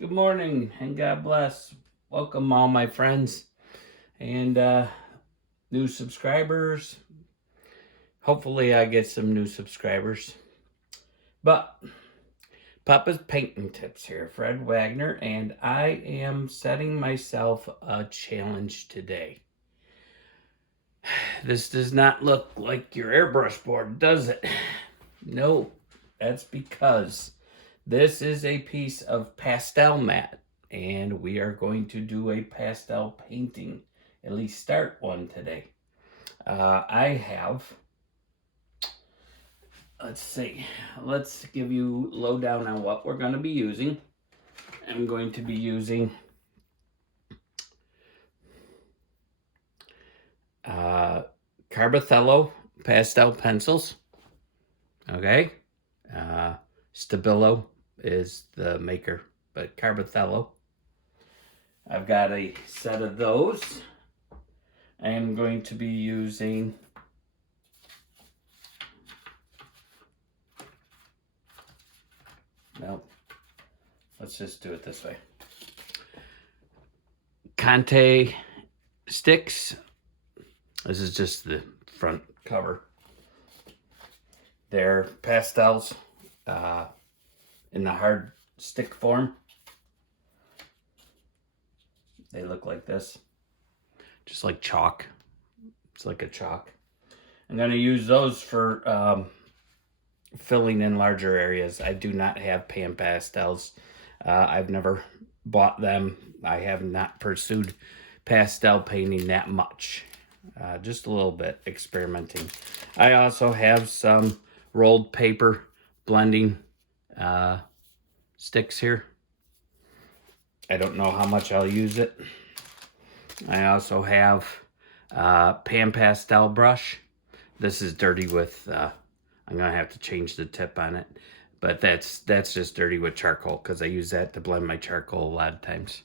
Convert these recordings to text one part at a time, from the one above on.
Good morning and God bless. Welcome, all my friends and new subscribers. Hopefully, I get some new subscribers. But Papa's Painting Tips here, Fred Wagner, and I am setting myself a challenge today. This does not look like your airbrush board, does it? No, that's because this is a piece of PastelMat, and we are going to do a pastel painting, at least start one today. I have, let's give you lowdown on what we're going to be using. I'm going to be using Carbothello pastel pencils. Okay. Stabilo is the maker, but Carbothello. I've got a set of those. I am going to be using let's just do it this way. Conte sticks. This is just the front cover. They're pastels in the hard stick form. They look like this, just like chalk. It's like a chalk. I'm going to use those for filling in larger areas. I do not have pan pastels. I've never bought them. I have not pursued pastel painting that much. Just a little bit experimenting. I also have some rolled paper blending sticks here. I don't know how much I'll use it. I also have pan pastel brush. This is dirty with, I'm gonna have to change the tip on it, but that's just dirty with charcoal because I use that to blend my charcoal a lot of times,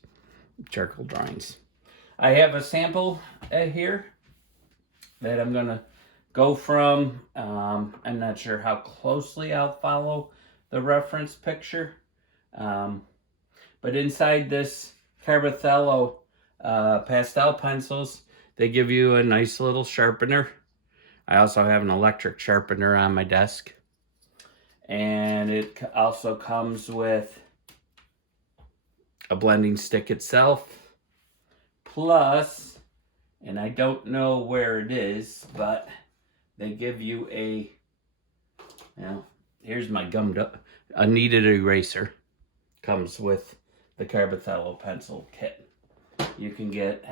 charcoal drawings. I have a sample here that I'm gonna go from. I'm not sure how closely I'll follow the reference picture, but inside this Carbothello pastel pencils, they give you a nice little sharpener. I also have an electric sharpener on my desk, and it also comes with a blending stick itself, plus, and I don't know where it is, but they give you here's my gummed up, a kneaded eraser. Comes with the Carbothello pencil kit. You can get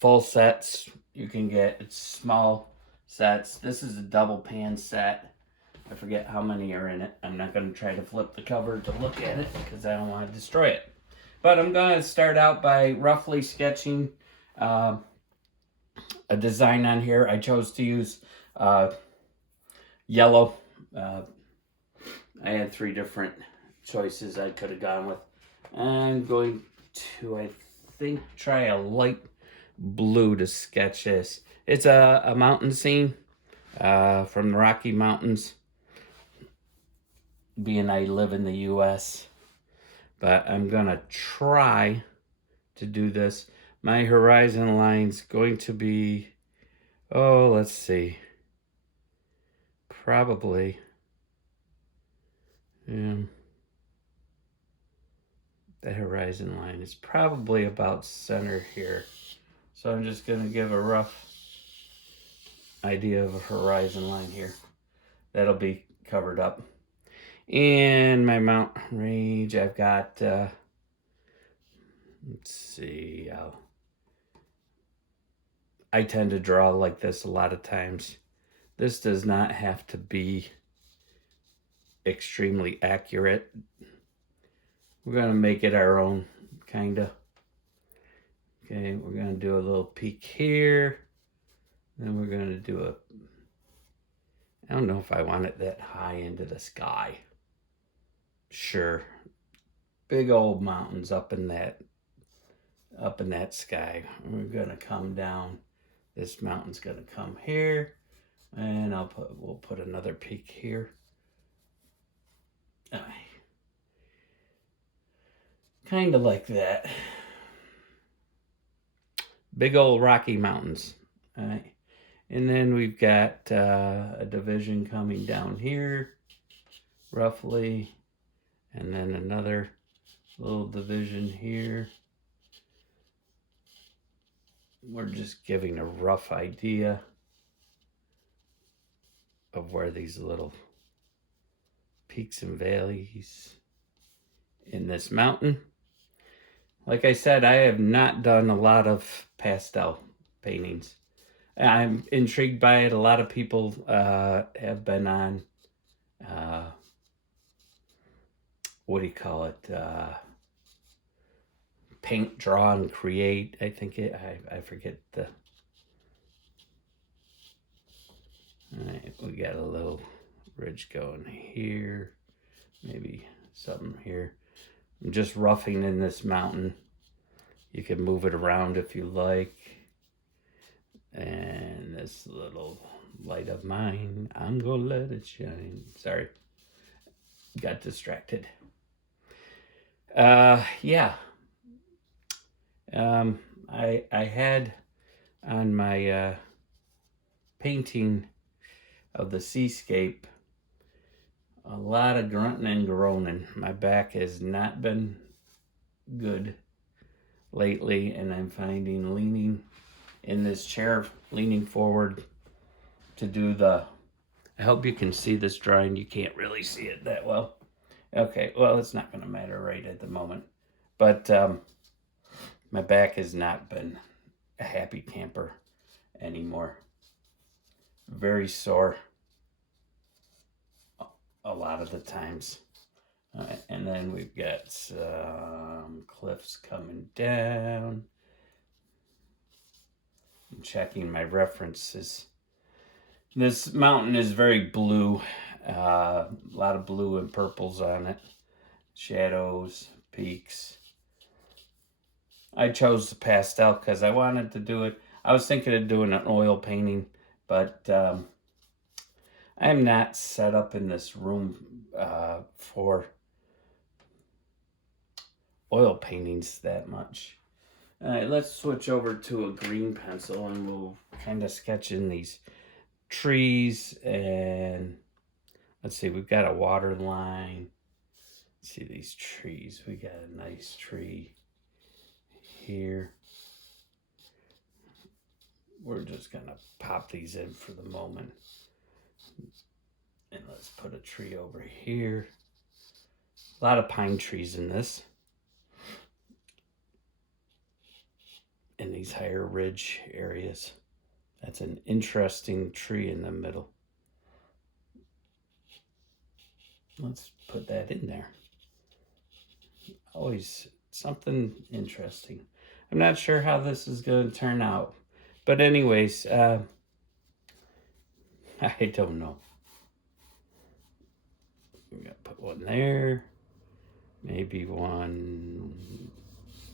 full sets. You can get small sets. This is a double pan set. I forget how many are in it. I'm not going to try to flip the cover to look at it because I don't want to destroy it. But I'm going to start out by roughly sketching a design on here. I chose to use yellow. I had 3 different choices I could have gone with. I'm going to, I think, try a light blue to sketch this. It's a mountain scene from the Rocky Mountains, being I live in the US. But I'm gonna try to do this. My horizon line's going to be, let's see, probably the horizon line is probably about center here. So I'm just going to give a rough idea of a horizon line here. That'll be covered up. And my mountain range, I've got, let's see, I tend to draw like this a lot of times. This does not have to be extremely accurate. We're going to make it our own, kind of. Okay, we're going to do a little peak here. Then we're going to do I don't know if I want it that high into the sky. Sure. Big old mountains up in that sky. We're going to come down. This mountain's going to come here. And we'll put another peak here. Kind of like that. Big old Rocky Mountains. All right. And then we've got a division coming down here, roughly. And then another little division here. We're just giving a rough idea of where these little peaks and valleys in this mountain. Like I said, I have not done a lot of pastel paintings. I'm intrigued by it. A lot of people have been on, what do you call it? Paint, draw, and create. I think I forget the. All right, we got a little ridge going here. Maybe something here. I'm just roughing in this mountain. You can move it around if you like. And this little light of mine, I'm gonna let it shine. Sorry, got distracted. Yeah. I had on my painting of the seascape a lot of grunting and groaning. My back has not been good lately, and I'm finding leaning in this chair, leaning forward to do the, I hope you can see this drawing. You can't really see it that well. Okay, well, it's not going to matter right at the moment. But my back has not been a happy camper anymore. Very sore a lot of the times. And then we've got some cliffs coming down. I'm checking my references. This mountain is very blue. A lot of blue and purples on it. Shadows, peaks. I chose the pastel because I wanted to do it. I was thinking of doing an oil painting, but I'm not set up in this room for oil paintings that much. All right, let's switch over to a green pencil and we'll kind of sketch in these trees. And let's see, we've got a water line. Let's see these trees. We got a nice tree here. We're just gonna pop these in for the moment. And let's put a tree over here. A lot of pine trees in this. In these higher ridge areas. That's an interesting tree in the middle. Let's put that in there. Always something interesting. I'm not sure how this is going to turn out. But anyways, I don't know. We're going to put one there. Maybe one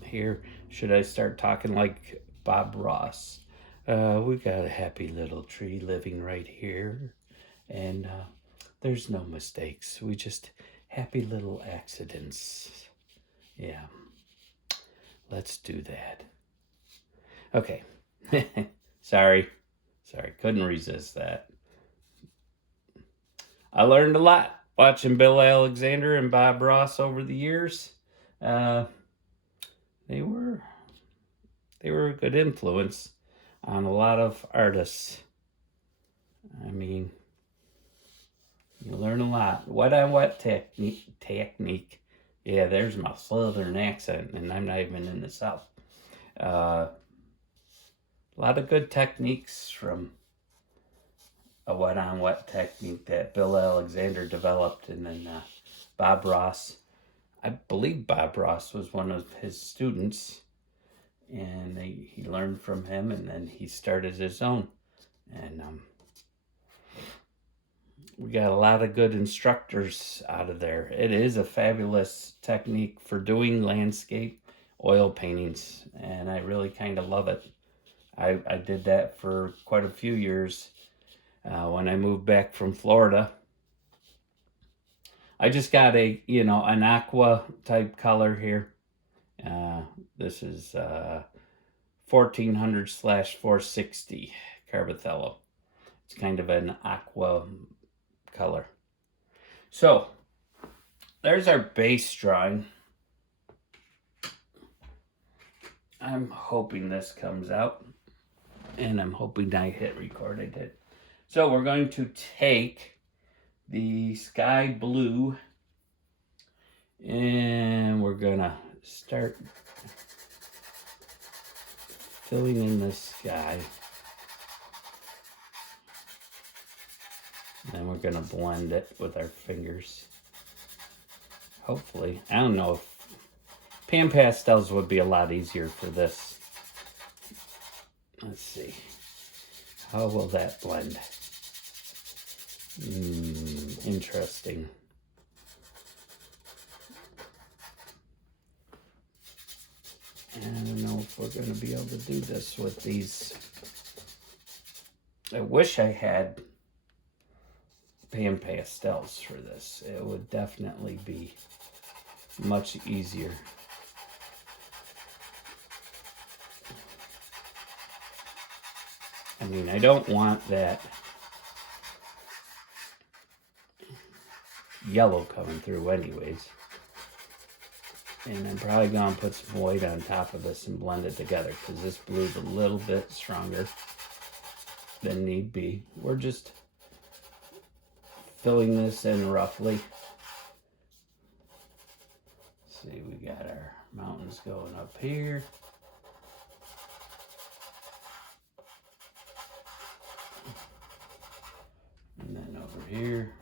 here. Should I start talking like Bob Ross? We got a happy little tree living right here. And there's no mistakes. We just happy little accidents. Yeah. Let's do that. Okay. Sorry. Couldn't resist that. I learned a lot watching Bill Alexander and Bob Ross over the years. They were a good influence on a lot of artists. I mean, you learn a lot. Wet on wet technique. Yeah, there's my southern accent, and I'm not even in the South. A lot of good techniques from a wet on wet technique that Bill Alexander developed, and then Bob Ross. I believe Bob Ross was one of his students, and he learned from him, and then he started his own. And we got a lot of good instructors out of there. It is a fabulous technique for doing landscape oil paintings, and I really kind of love it. I did that for quite a few years when I moved back from Florida. I just got an aqua type color here. This is 1400/460 Carbothello. It's kind of an aqua color. So there's our base drawing. I'm hoping this comes out, and I'm hoping I hit record. I did. So we're going to take the sky blue, and we're gonna start filling in the sky. Then we're gonna blend it with our fingers. Hopefully. I don't know if pan pastels would be a lot easier for this. Let's see. How will that blend? Interesting. I don't know if we're going to be able to do this with these. I wish I had pan pastels for this. It would definitely be much easier. I mean, I don't want that yellow coming through anyways. And I'm probably going to put some white on top of this and blend it together because this blue's a little bit stronger than need be. We're just filling this in roughly. Let's see, we got our mountains going up here. And then over here.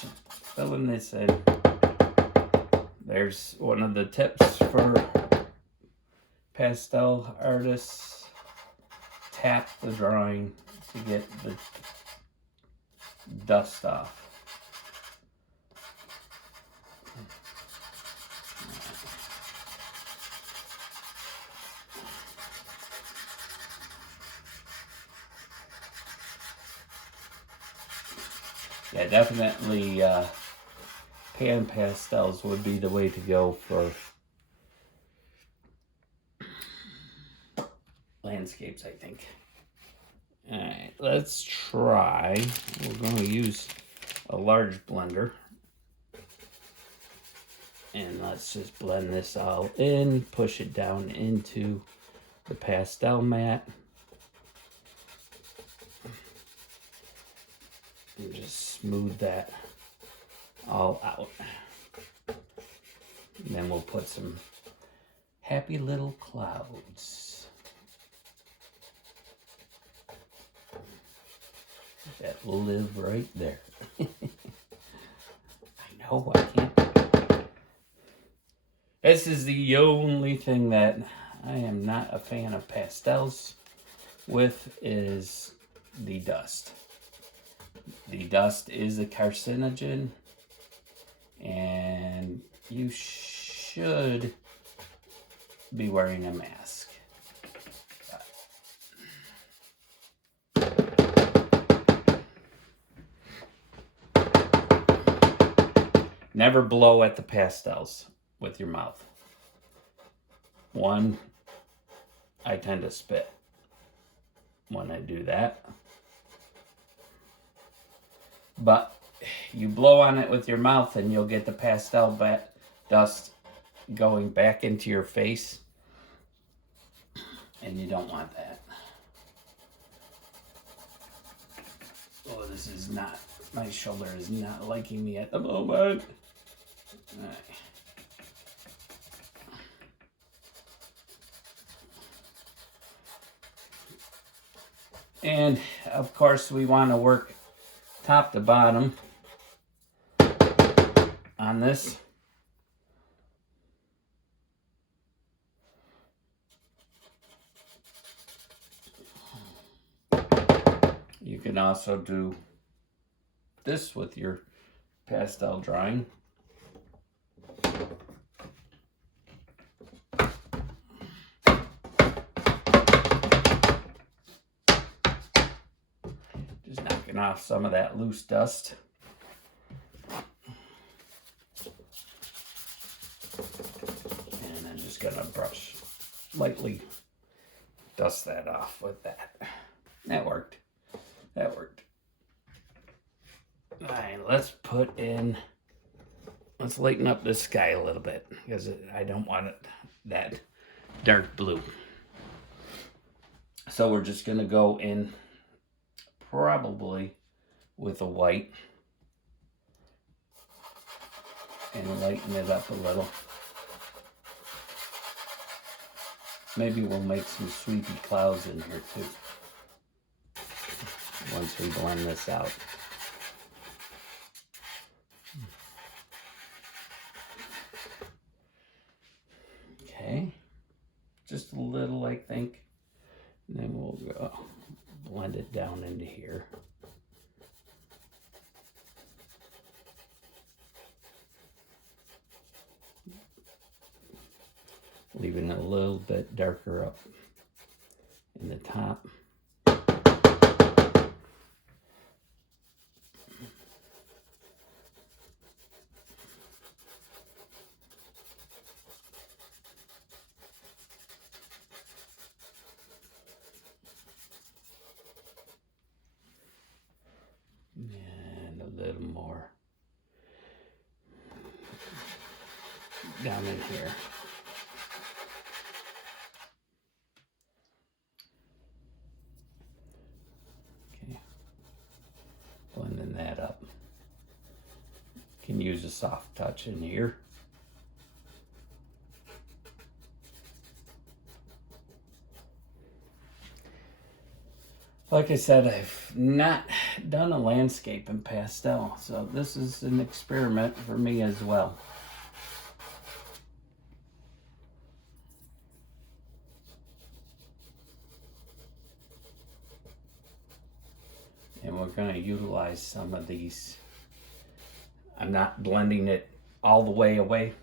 Just filling this in. There's one of the tips for pastel artists. Tap the drawing to get the dust off. Yeah, definitely pan pastels would be the way to go for landscapes, I think. Alright, let's try. We're going to use a large blender. And let's just blend this all in, push it down into the PastelMat. And just smooth that all out. And then we'll put some happy little clouds that live right there. I know I can't. This is the only thing that I am not a fan of pastels with is the dust. The dust is a carcinogen, and you should be wearing a mask. Never blow at the pastels with your mouth. One, I tend to spit when I do that. But you blow on it with your mouth and you'll get the pastel dust going back into your face. And you don't want that. Oh, this is not, my shoulder is not liking me at the moment. All right. And of course we want to work top to bottom on this. You can also do this with your pastel drawing. Just knocking off some of that loose dust. And I'm just gonna brush, lightly dust that off with that. That worked. That worked. All right, let's lighten up this sky a little bit because I don't want it that dark blue. So we're just gonna go in probably with a white and lighten it up a little. Maybe we'll make some sweepy clouds in here too once we blend this out. Okay, just a little, I think. And then we'll go blend it down into here. Leaving it a little bit darker up in the top. And a little more down in here. Okay, blending that up. Can use a soft touch in here. Like I said, I've not done a landscape in pastel, so this is an experiment for me as well. And we're going to utilize some of these. I'm not blending it all the way away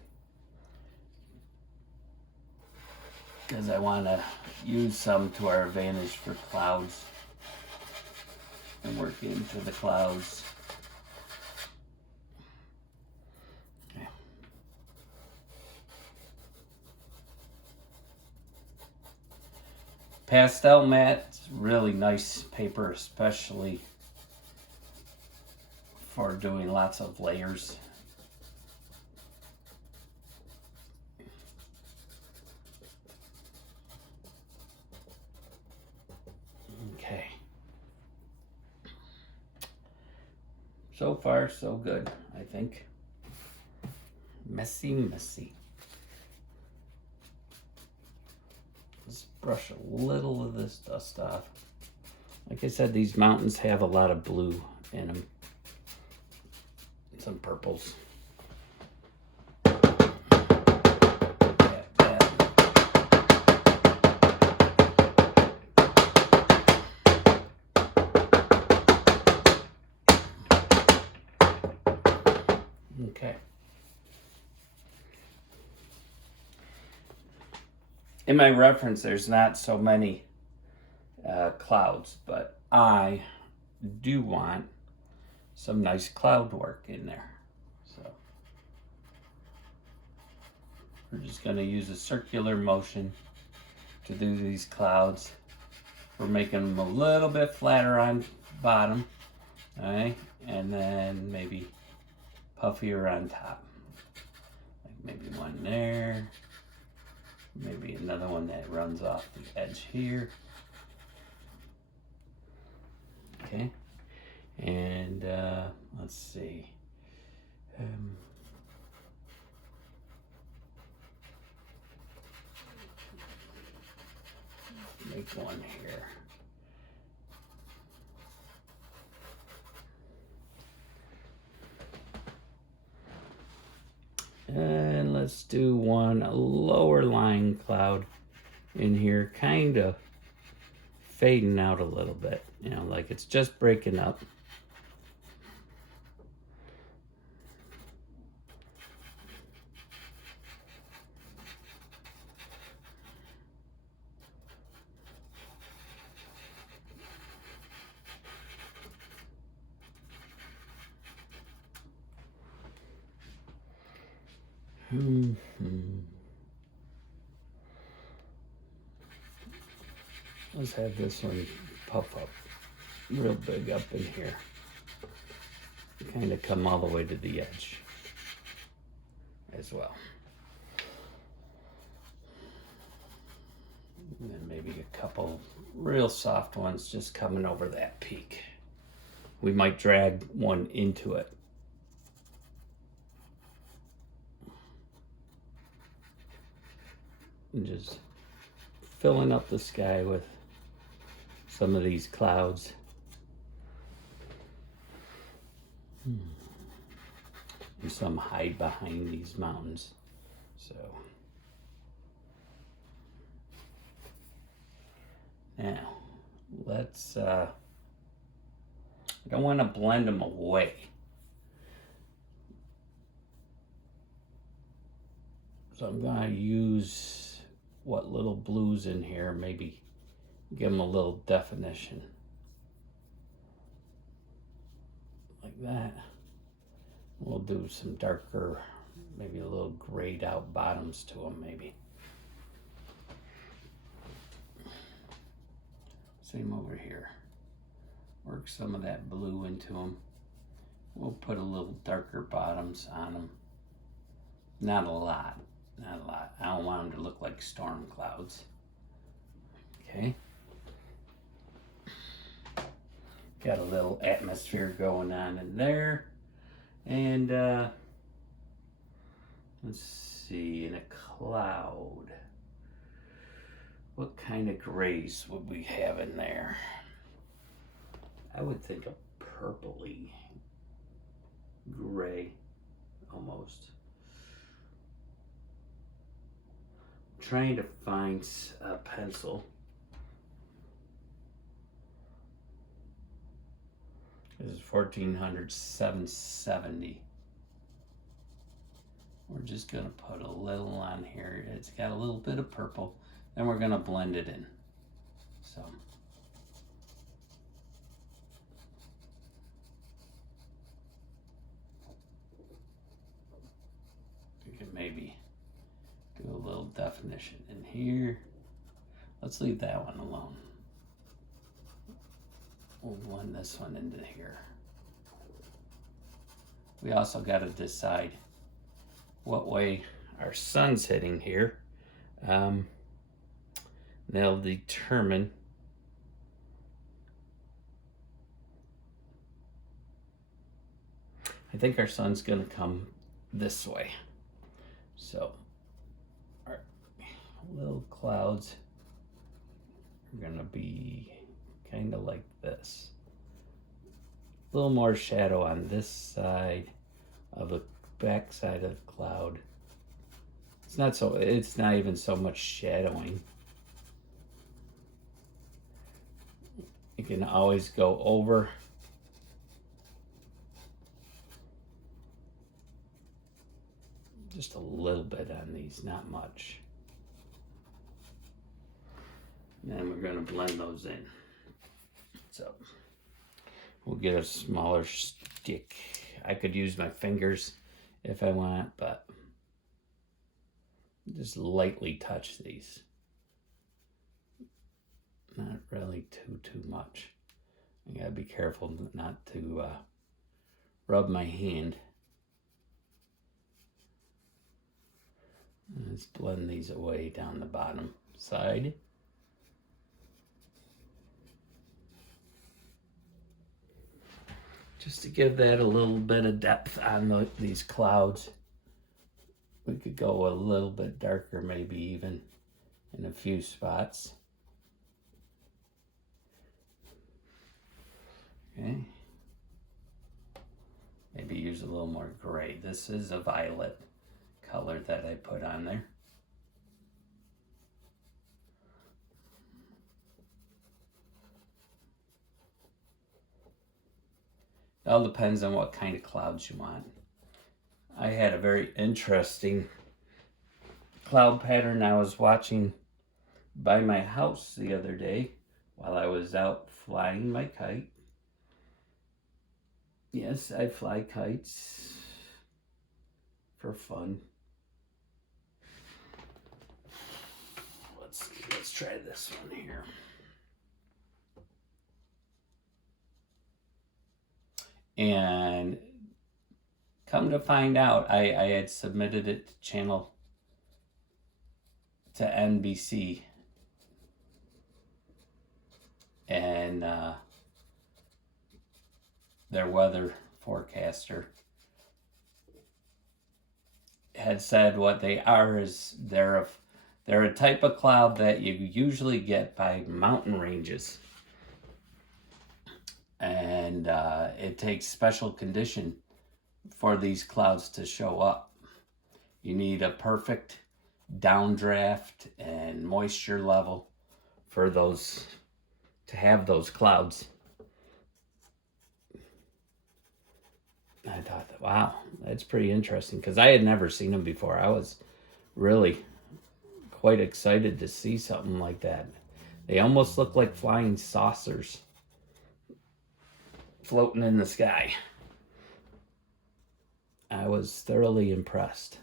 because I want to use some to our advantage for clouds and work into the clouds. Okay. PastelMat is really nice paper, especially for doing lots of layers. Okay. So far, so good, I think. Messy, messy. Just brush a little of this dust off. Like I said, these mountains have a lot of blue in them. Some purples. Okay. In my reference, there's not so many clouds, but I do want some nice cloud work in there. So we're just going to use a circular motion to do these clouds. We're making them a little bit flatter on bottom, all right, and then maybe puffier on top. Like maybe one there, maybe another one that runs off the edge here. Okay, and let's see. Make one here. And let's do one lower lying cloud in here, kind of fading out a little bit, you know, like it's just breaking up. Let's have this one puff up real big up in here. Kind of come all the way to the edge as well. And then maybe a couple real soft ones just coming over that peak. We might drag one into it. And just filling up the sky with some of these clouds. And some hide behind these mountains. So now let's I don't want to blend them away. So I'm going to use what little blues in here, maybe give them a little definition. Like that. We'll do some darker, maybe a little grayed out bottoms to them maybe. Same over here. Work some of that blue into them. We'll put a little darker bottoms on them. Not a lot, not a lot. I don't want them to look like storm clouds. Okay. Got a little atmosphere going on in there. And let's see, in a cloud, what kind of grays would we have in there? I would think a purpley gray almost. I'm trying to find a pencil. This is 1400 770. We're just gonna put a little on here. It's got a little bit of purple. Then we're gonna blend it in. So. We can maybe do a little definition in here. Let's leave that one alone. We'll blend this one into here. We also got to decide what way our sun's hitting here. They'll determine I think our sun's gonna come this way. So our little clouds are gonna be kind of like this. A little more shadow on this side of the back side of the cloud. It's not even so much shadowing. You can always go over. Just a little bit on these, not much. And then we're going to blend those in. So we'll get a smaller stick. I could use my fingers if I want, but just lightly touch these. Not really too much. I gotta be careful not to rub my hand. Let's blend these away down the bottom side. Just to give that a little bit of depth on these clouds. We could go a little bit darker, maybe even in a few spots. Okay. Maybe use a little more gray. This is a violet color that I put on there. It all depends on what kind of clouds you want. I had a very interesting cloud pattern I was watching by my house the other day while I was out flying my kite. Yes, I fly kites for fun. try this one here. And come to find out, I had submitted it to NBC. And their weather forecaster had said what they are is they're a type of cloud that you usually get by mountain ranges. And it takes special condition for these clouds to show up. You need a perfect downdraft and moisture level for those to have those clouds. I thought, wow, that's pretty interesting because I had never seen them before. I was really quite excited to see something like that. They almost look like flying saucers floating in the sky. I was thoroughly impressed.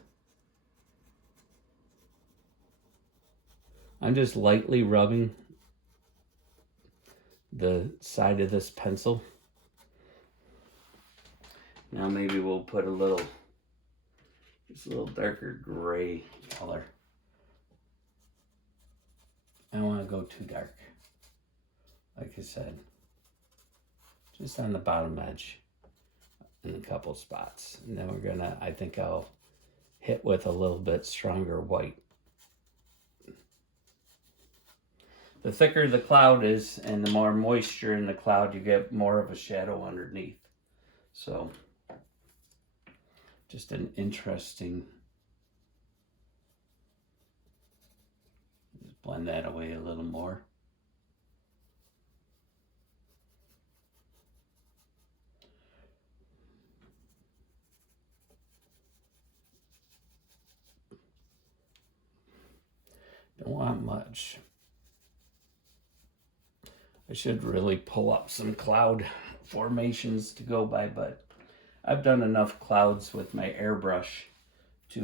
I'm just lightly rubbing the side of this pencil. Now maybe we'll put just a little darker gray color. I don't want to go too dark. Like I said, just on the bottom edge in a couple spots. And then I think I'll hit with a little bit stronger white. The thicker the cloud is and the more moisture in the cloud, you get more of a shadow underneath. So, just an interesting, just blend that away a little more. Don't want much. I should really pull up some cloud formations to go by, but I've done enough clouds with my airbrush to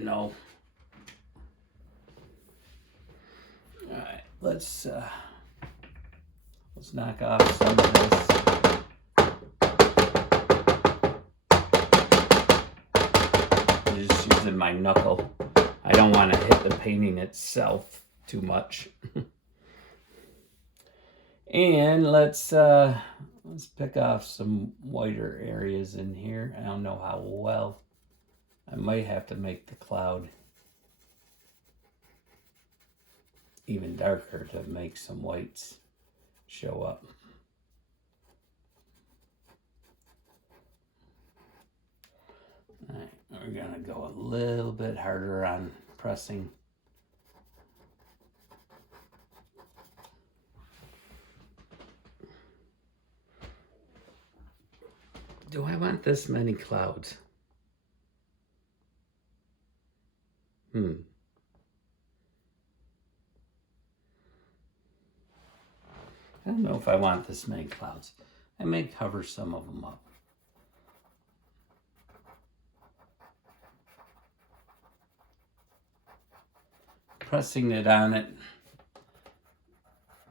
know. All right, let's knock off some of this. I'm just using my knuckle. I don't want to hit the painting itself too much. And let's pick off some whiter areas in here. I don't know how well. I might have to make the cloud even darker to make some whites show up. All right, we're gonna go a little bit harder on pressing. Do I want this many clouds? I don't know if I want this many clouds. I may cover some of them up. Pressing it on it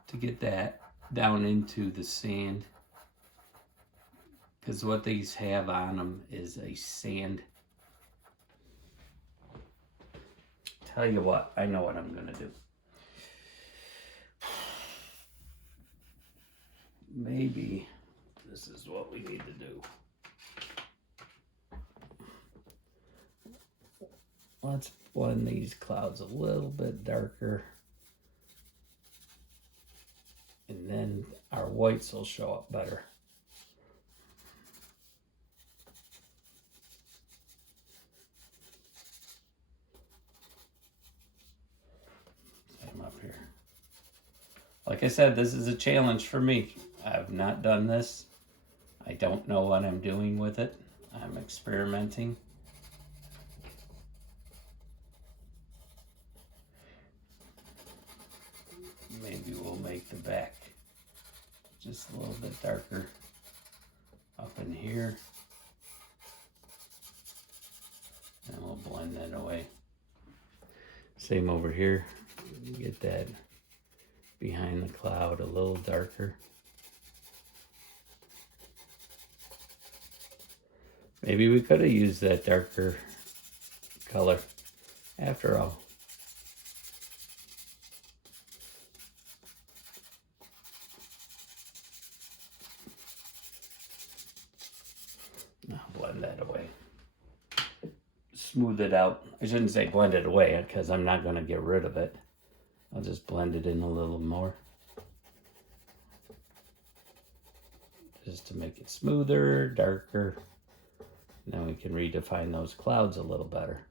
to get that down into the sand. Because what these have on them is a sand. Tell you what, I know what I'm going to do. Maybe this is what we need to do. Let's blend these clouds a little bit darker. And then our whites will show up better. Up here. Like I said, this is a challenge for me. I've not done this. I don't know what I'm doing with it. I'm experimenting. Maybe we'll make the back just a little bit darker up in here. And we'll blend that away. Same over here. Get that behind the cloud a little darker. Maybe we could have used that darker color after all. I'll blend that away. Smooth it out. I shouldn't say blend it away because I'm not going to get rid of it. I'll just blend it in a little more. Just to make it smoother, darker. Then we can redefine those clouds a little better.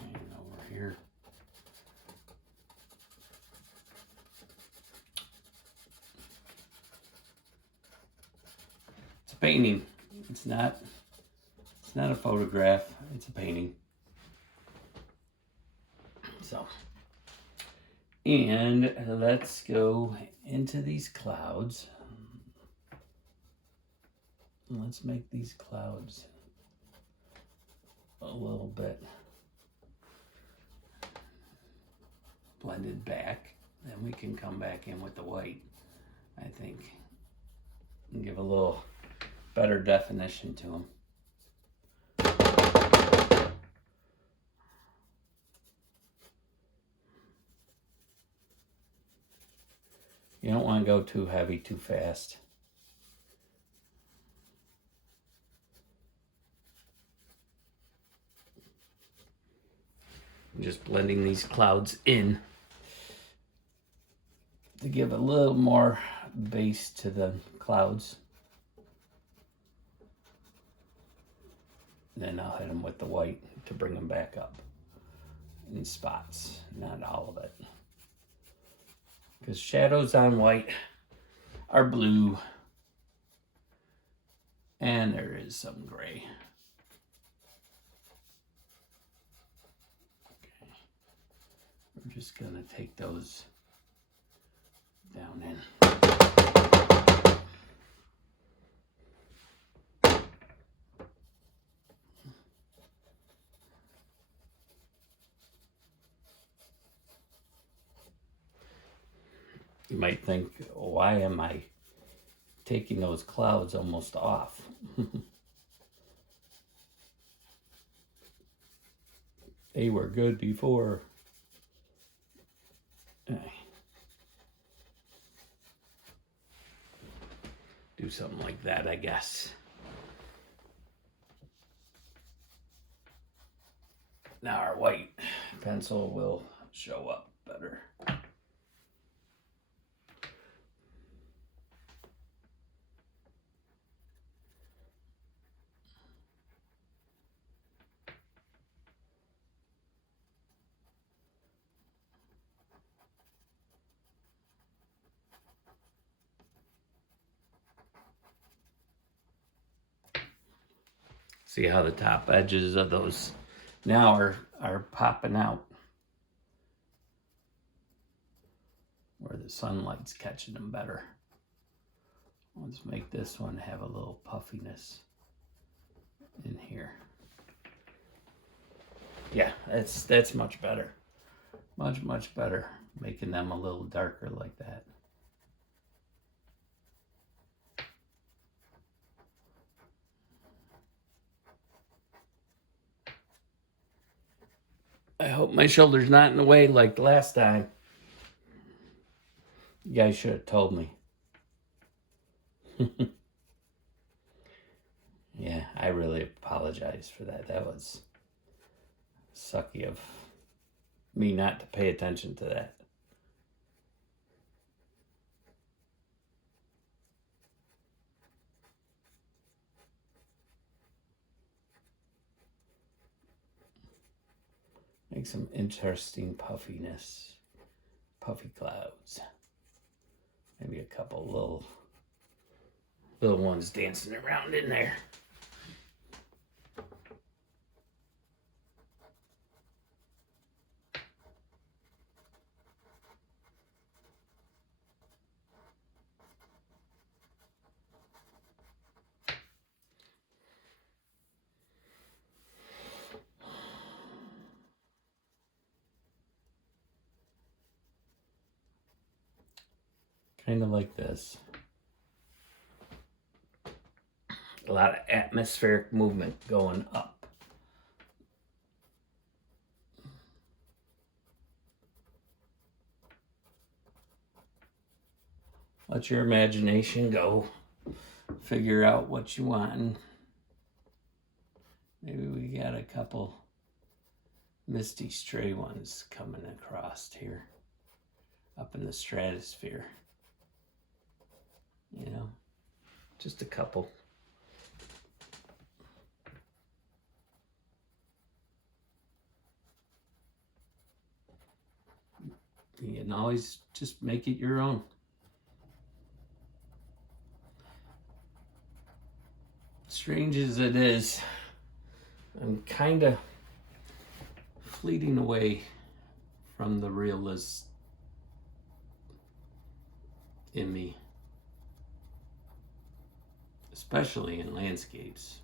And over here. It's a painting. It's not a photograph. It's a painting. So, and let's go into these clouds. Let's make these clouds a little bit blended back. Then we can come back in with the white, I think, and give a little better definition to them. You don't want to go too heavy too fast. I'm just blending these clouds in to give a little more base to the clouds. Then I'll hit them with the white to bring them back up in spots, not all of it. Because shadows on white are blue, and there is some gray. Okay. We're just gonna take those down in. You might think, why am I taking those clouds almost off? They were good before. Do something like that, I guess. Now our white pencil will show up better. See how the top edges of those now are popping out, where the sunlight's catching them better. Let's make this one have a little puffiness in here. Yeah, that's much better. Much better, making them a little darker like that. I hope my shoulder's not in the way like last time. You guys should have told me. Yeah, I really apologize for that. That was sucky of me not to pay attention to that. Make some interesting puffiness, puffy clouds. Maybe a couple little Little one's dancing around in there. Kind of like this. A lot of atmospheric movement going up. Let your imagination go. Figure out what you want. And maybe we got a couple misty stray ones coming across here up in the stratosphere. You know, just a couple. You can always just make it your own. Strange as it is, I'm kind of fleeting away from the realist in me, especially in landscapes.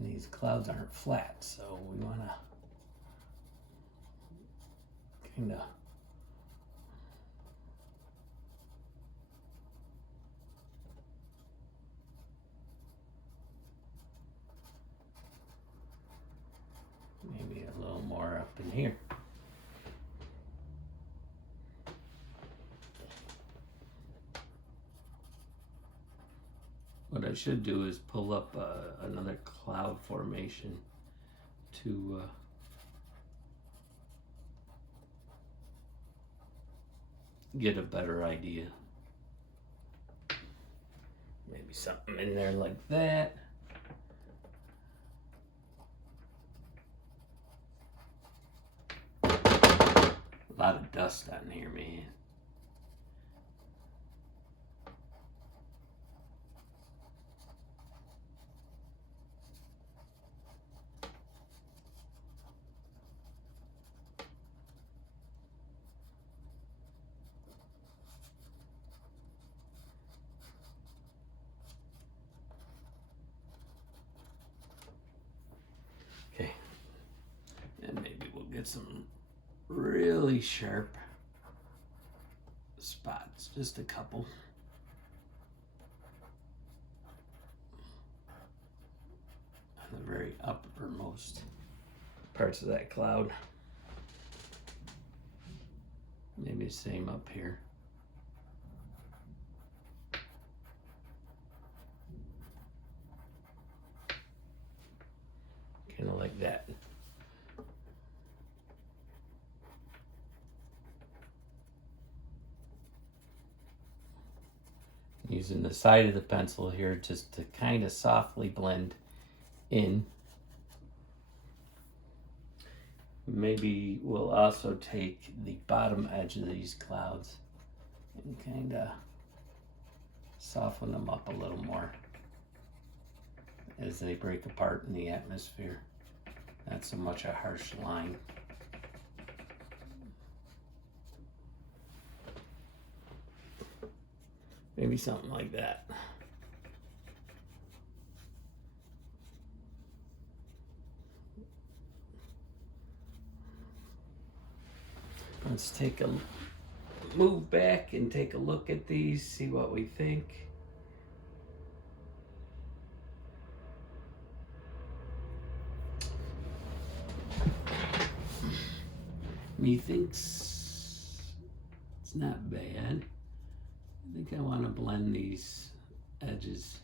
And these clouds aren't flat, so we want to kind of maybe a little more up in here. What I should do is pull up another cloud formation to get a better idea. Maybe something in there like that. A lot of dust on here, man. Okay, and maybe we'll get some really sharp spots, just a couple. On the very uppermost parts of that cloud. Maybe the same up here. Kind of like that. Using the side of the pencil here just to kind of softly blend in. Maybe we'll also take the bottom edge of these clouds and kind of soften them up a little more as they break apart in the atmosphere. Not so much a harsh line. Maybe something like that. Let's take a move back and take a look at these, see what we think. Methinks it's not bad. I think I want to blend these edges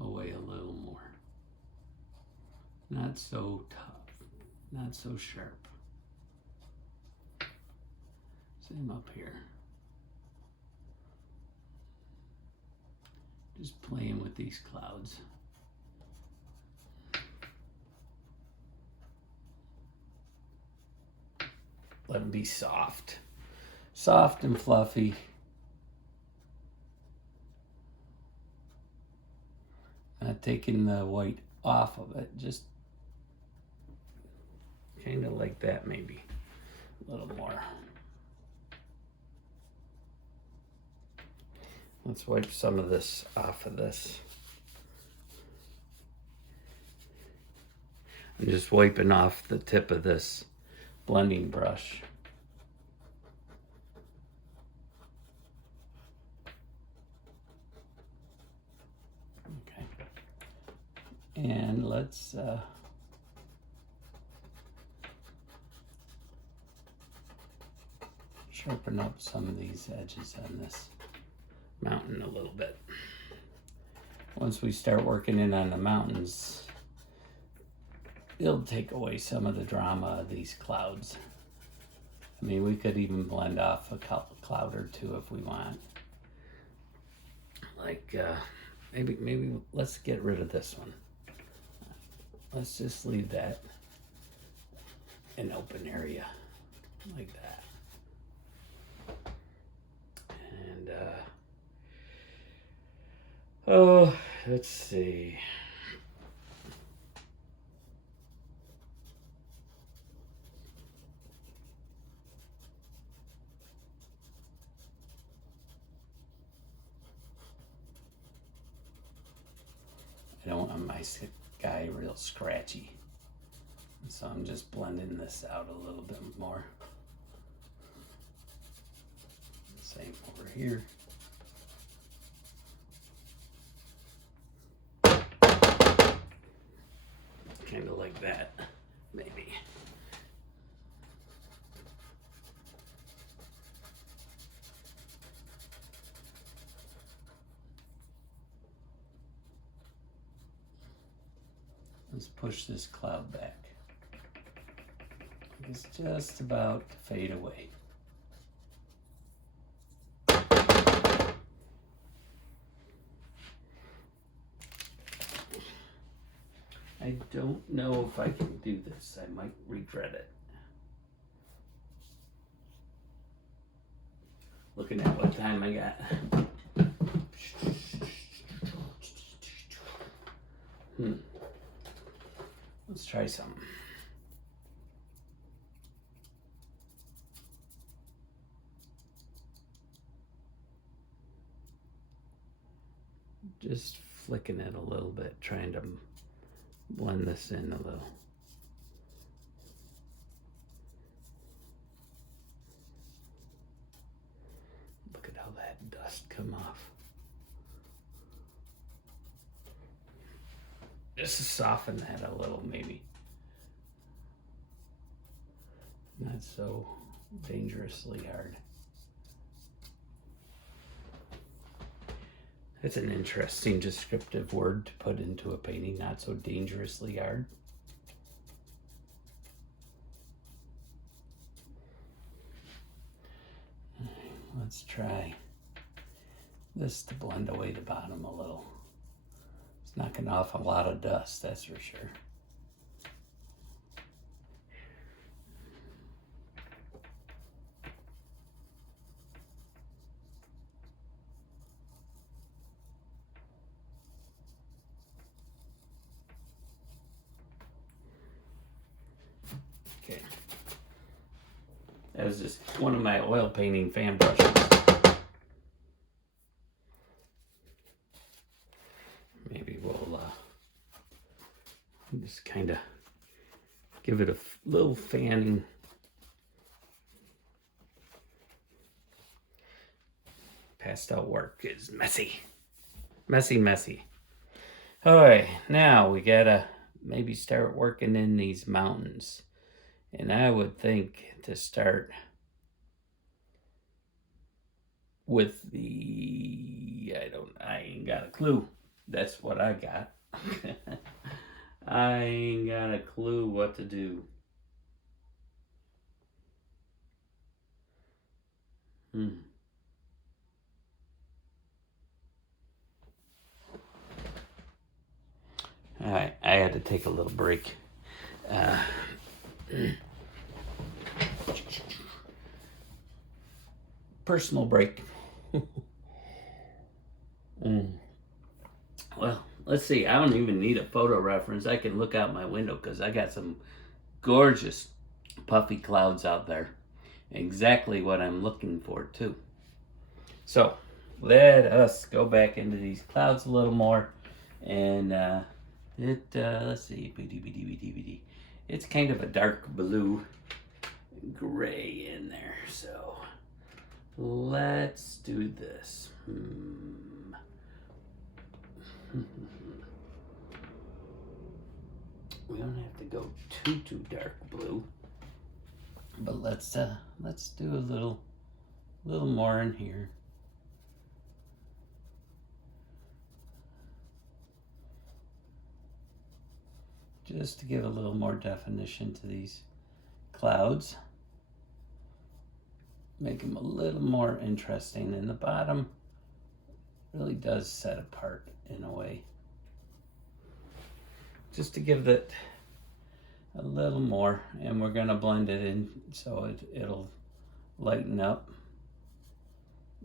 away a little more. Not so tough, not so sharp. Same up here. Just playing with these clouds. Let them be soft. Soft and fluffy. Not taking the white off of it, just kind of like that maybe. A little more. Let's wipe some of this off of this. I'm just wiping off the tip of this blending brush. Okay. And let's sharpen up some of these edges on this mountain a little bit. Once we start working in on the mountains, it'll take away some of the drama of these clouds. I mean, we could even blend off a cloud or two if we want. Like, maybe let's get rid of this one. Let's just leave that an open area like that. And, oh, let's see. I don't want my sky real scratchy. So I'm just blending this out a little bit more. Same over here. Kind of like that, maybe. Let's push this cloud back. It's just about to fade away. I don't know if I can do this. I might regret it. Looking at what time I got. Let's try something. Just flicking it a little bit, trying to blend this in a little. Look at how that dust come off. Just to soften that a little, maybe. Not so dangerously hard. It's an interesting descriptive word to put into a painting, not so dangerously hard. Let's try this to blend away the bottom a little. It's knocking off a lot of dust, that's for sure. Okay. That was just one of my oil painting fan brushes. Maybe we'll just kind of give it a little fanning. Pastel work is messy. Messy. All right, now we gotta maybe start working in these mountains. And I would think to start with the, I ain't got a clue. That's what I got. I ain't got a clue what to do. take a little break. Personal break. Well, let's see. I don't even need a photo reference. I can look out my window because I got some gorgeous puffy clouds out there. Exactly what I'm looking for too. So let us go back into these clouds a little more, and let's see, it's kind of a dark blue gray in there, so let's do this. We don't have to go too dark blue, but let's do a little more in here. Just to give a little more definition to these clouds. Make them a little more interesting. And the bottom really does set apart in a way. Just to give that a little more. And we're going to blend it in so it'll lighten up.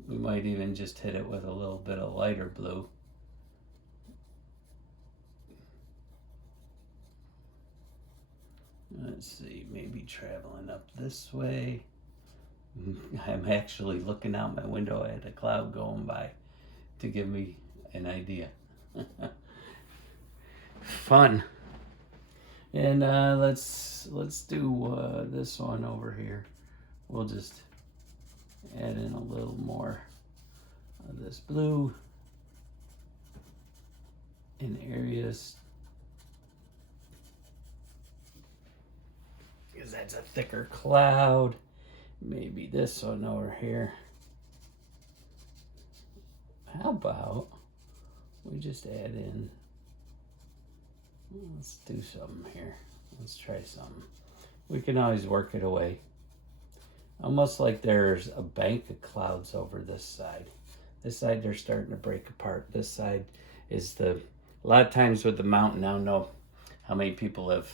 We might even just hit it with a little bit of lighter blue. Let's see, maybe traveling up this way. I'm actually looking out my window at a cloud going by to give me an idea. Fun. And let's do this one over here. We'll just add in a little more of this blue in areas, because that's a thicker cloud. Maybe this one over here. How about we just add in, let's do something here. Let's try something. We can always work it away. Almost like there's a bank of clouds over this side. This side, they're starting to break apart. This side is a lot of times with the mountain, I don't know how many people have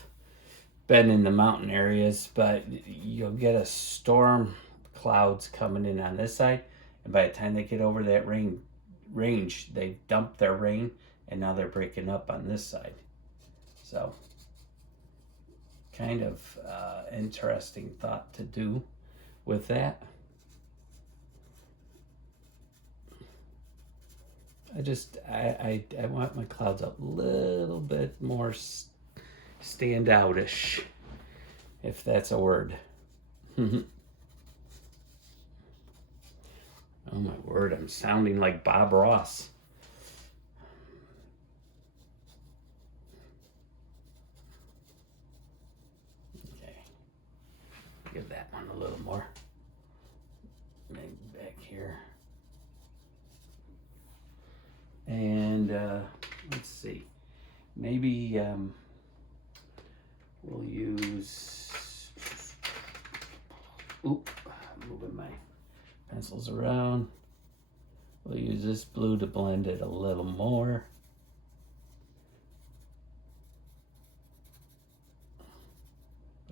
been in the mountain areas, but you'll get a storm clouds coming in on this side, and by the time they get over that range, they dump their rain, and now they're breaking up on this side. So kind of interesting thought to do with that. I want my clouds a little bit more stand out-ish, if that's a word. Oh my word, I'm sounding like Bob Ross. Okay, give that one a little more. Maybe back here. And let's see, maybe we'll use, moving my pencils around. We'll use this blue to blend it a little more.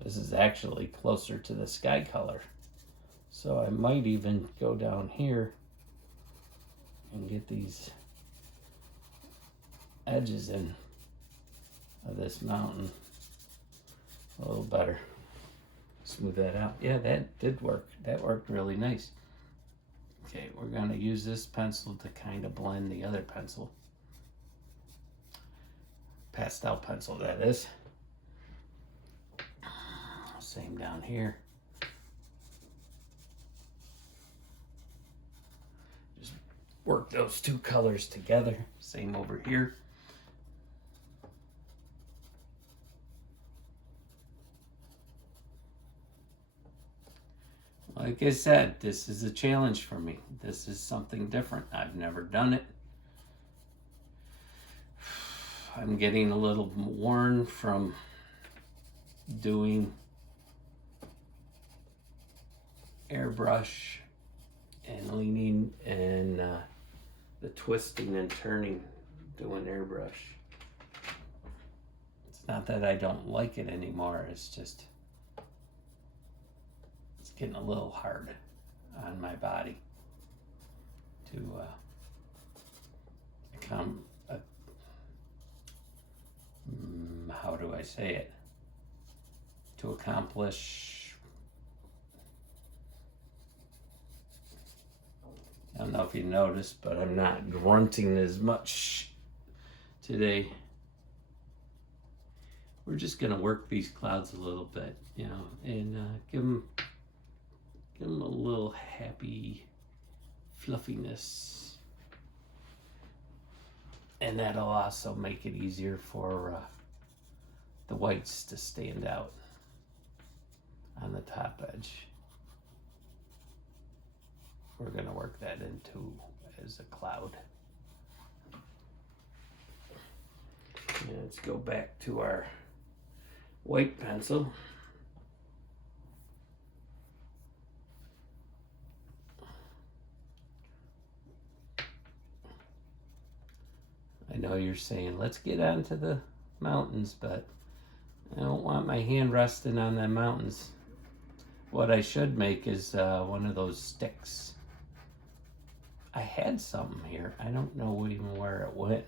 This is actually closer to the sky color. So I might even go down here and get these edges in of this mountain a little better. Smooth that out. Yeah, that did work. That worked really nice. Okay, we're going to use this pencil to kind of blend the other pencil. Pastel pencil, that is. Same down here. Just work those two colors together. Same over here. Like I said, this is a challenge for me. This is something different. I've never done it. I'm getting a little worn from doing airbrush and leaning and the twisting and turning doing airbrush. It's not that I don't like it anymore, it's just, it's getting a little hard on my body to how do I say it? To accomplish, I don't know if you noticed, but I'm not grunting as much today. We're just gonna work these clouds a little bit, you know, and give them a little happy fluffiness. And that'll also make it easier for the whites to stand out on the top edge. We're gonna work that into as a cloud. And let's go back to our white pencil. I know you're saying, let's get onto the mountains, but I don't want my hand resting on the mountains. What I should make is one of those sticks. I had something here. I don't know even where it went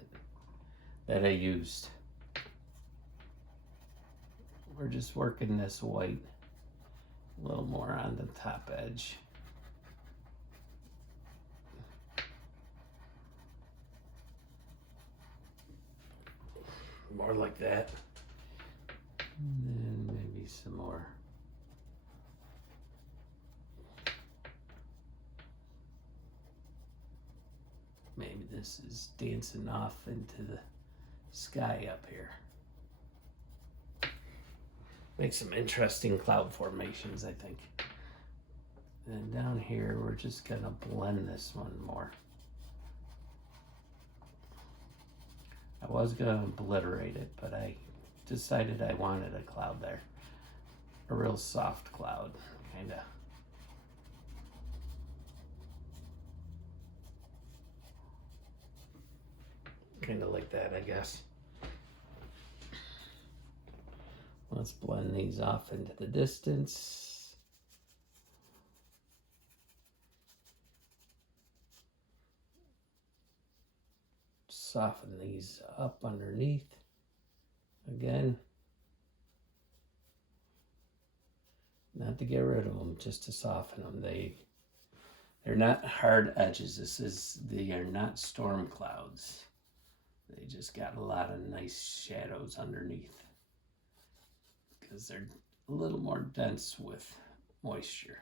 that I used. We're just working this white a little more on the top edge. More like that. And then maybe some more. Maybe this is dancing off into the sky up here. Make some interesting cloud formations, I think. And down here, we're just gonna blend this one more. I was gonna obliterate it, but I decided I wanted a cloud there. A real soft cloud, kinda. Kinda like that, I guess. Let's blend these off into the distance. Soften these up underneath. Again. Not to get rid of them, just to soften them. They're not hard edges. They are not storm clouds. They just got a lot of nice shadows underneath because they're a little more dense with moisture.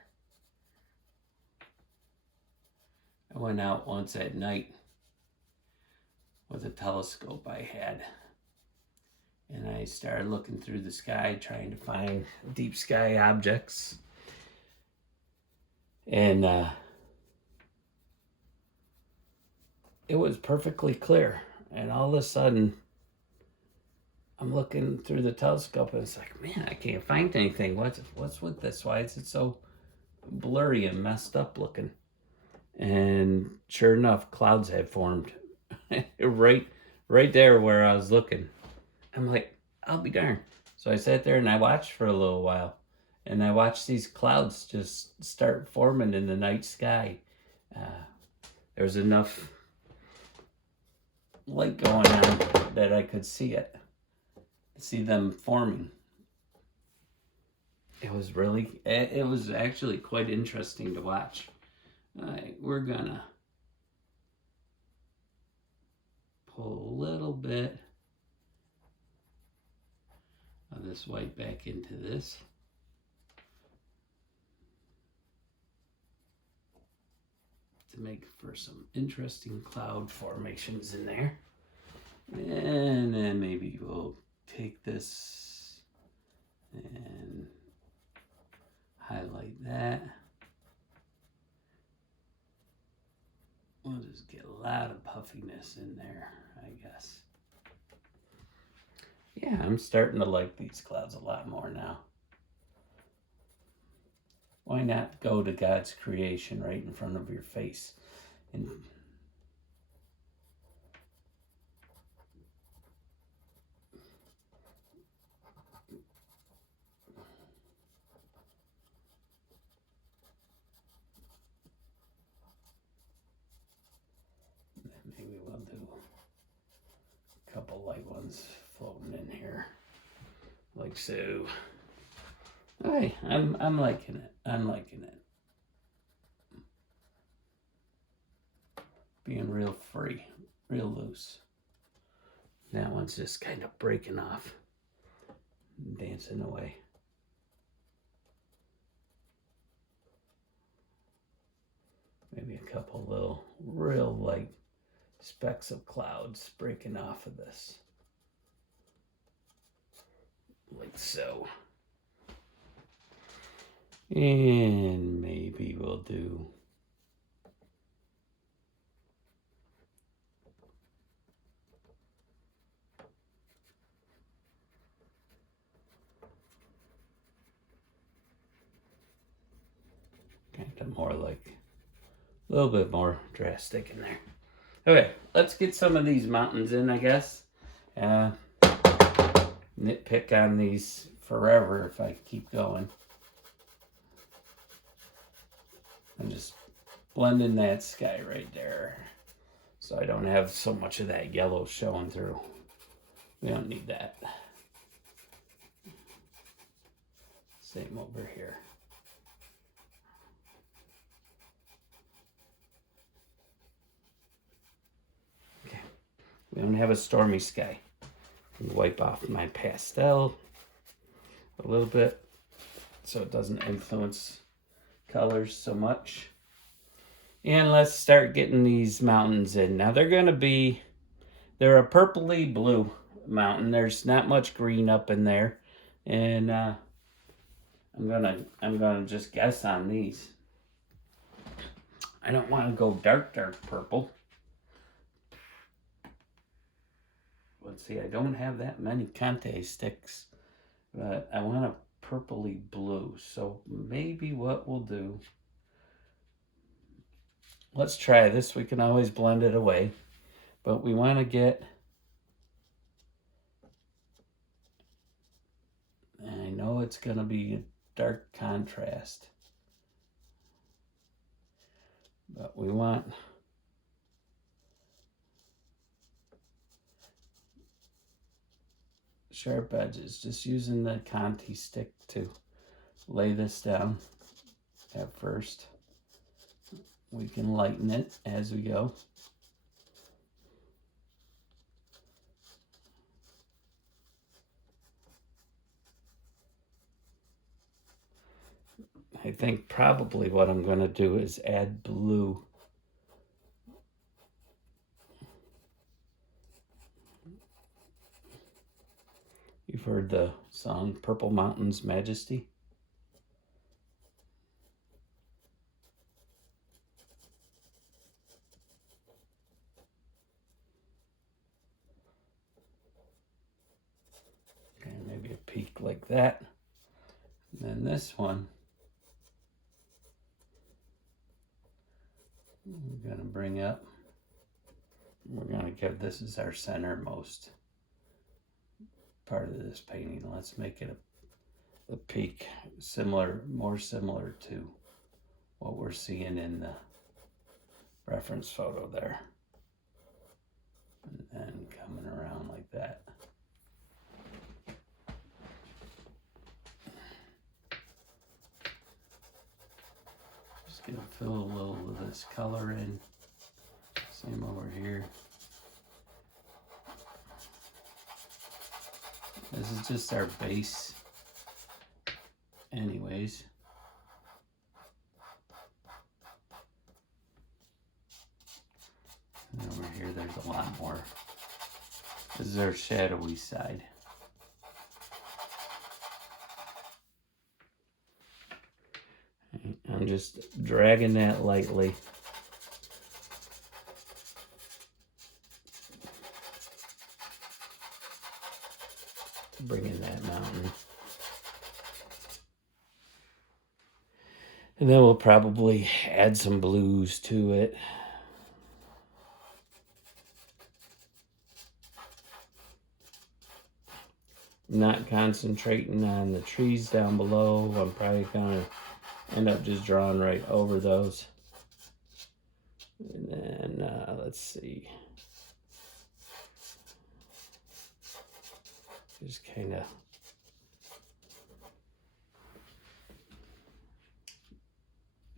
I went out once at night with a telescope I had, and I started looking through the sky trying to find deep sky objects. And it was perfectly clear. And all of a sudden, I'm looking through the telescope and it's like, man, I can't find anything. What's with this? Why is it so blurry and messed up looking? And sure enough, clouds had formed right there where I was looking. I'm like, I'll be darned. So I sat there and I watched for a little while. And I watched these clouds just start forming in the night sky. There was enough light going on that I could see them forming. It was actually quite interesting to watch. We're gonna pull a little bit of this white back into this. To make for some interesting cloud formations in there. And then maybe we'll take this and highlight that. We'll just get a lot of puffiness in there, I guess. Yeah, I'm starting to like these clouds a lot more now. Why not go to God's creation right in front of your face? And light ones floating in here, like so. Hey, I'm liking it. I'm liking it. Being real free, real loose. That one's just kind of breaking off, dancing away. Maybe a couple little real light specks of clouds breaking off of this. Like so. And maybe we'll do kind of more like a little bit more drastic in there. Okay, let's get some of these mountains in, I guess. Nitpick on these forever if I keep going. I'm just blending that sky right there so I don't have so much of that yellow showing through. We don't need that. Same over here. Okay, we don't have a stormy sky. Wipe off my pastel a little bit so it doesn't influence colors so much. And let's start getting these mountains in. Now they're a purpley blue mountain. There's not much green up in there. And I'm gonna just guess on these. I don't want to go dark purple. Let's see, I don't have that many Conte sticks, but I want a purpley blue. So maybe what we'll do, let's try this. We can always blend it away, but we want to get, and I know it's going to be a dark contrast, but we want sharp edges, just using the Conte stick to lay this down at first. We can lighten it as we go. I think probably what I'm going to do is add blue. You've heard the song Purple Mountain's Majesty? Okay, maybe a peak like that. And then this one, we're going to bring up. We're going to give this as our centermost part of this painting. Let's make it a peak, more similar to what we're seeing in the reference photo there. And then coming around like that. Just gonna fill a little of this color in. Same over here. This is just our base anyways. And over here there's a lot more. This is our shadowy side. I'm just dragging that lightly. To bring in that mountain. And then we'll probably add some blues to it. Not concentrating on the trees down below. I'm probably gonna end up just drawing right over those. And then let's see. Just kind of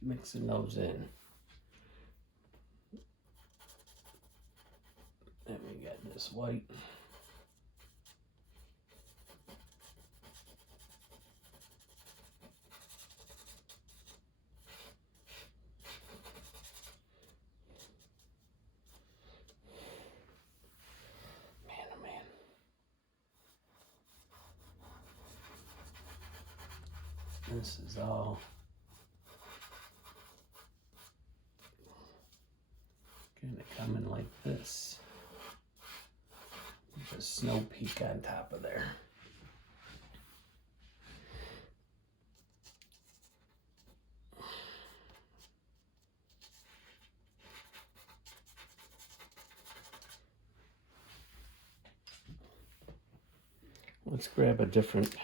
mixing those in. Then we got this white. Man, oh man. This is all kind of coming like this. With a snow peak on top of there. Let's grab a different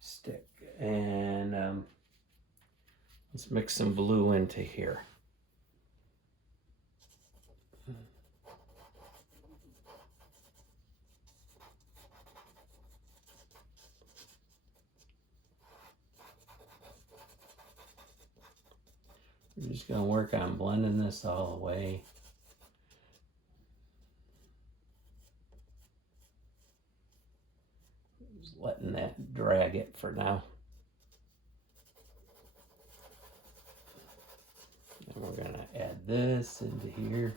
stick and let's mix some blue into here. We're just going to work on blending this all away. Just letting that drag it for now. And we're going to add this into here.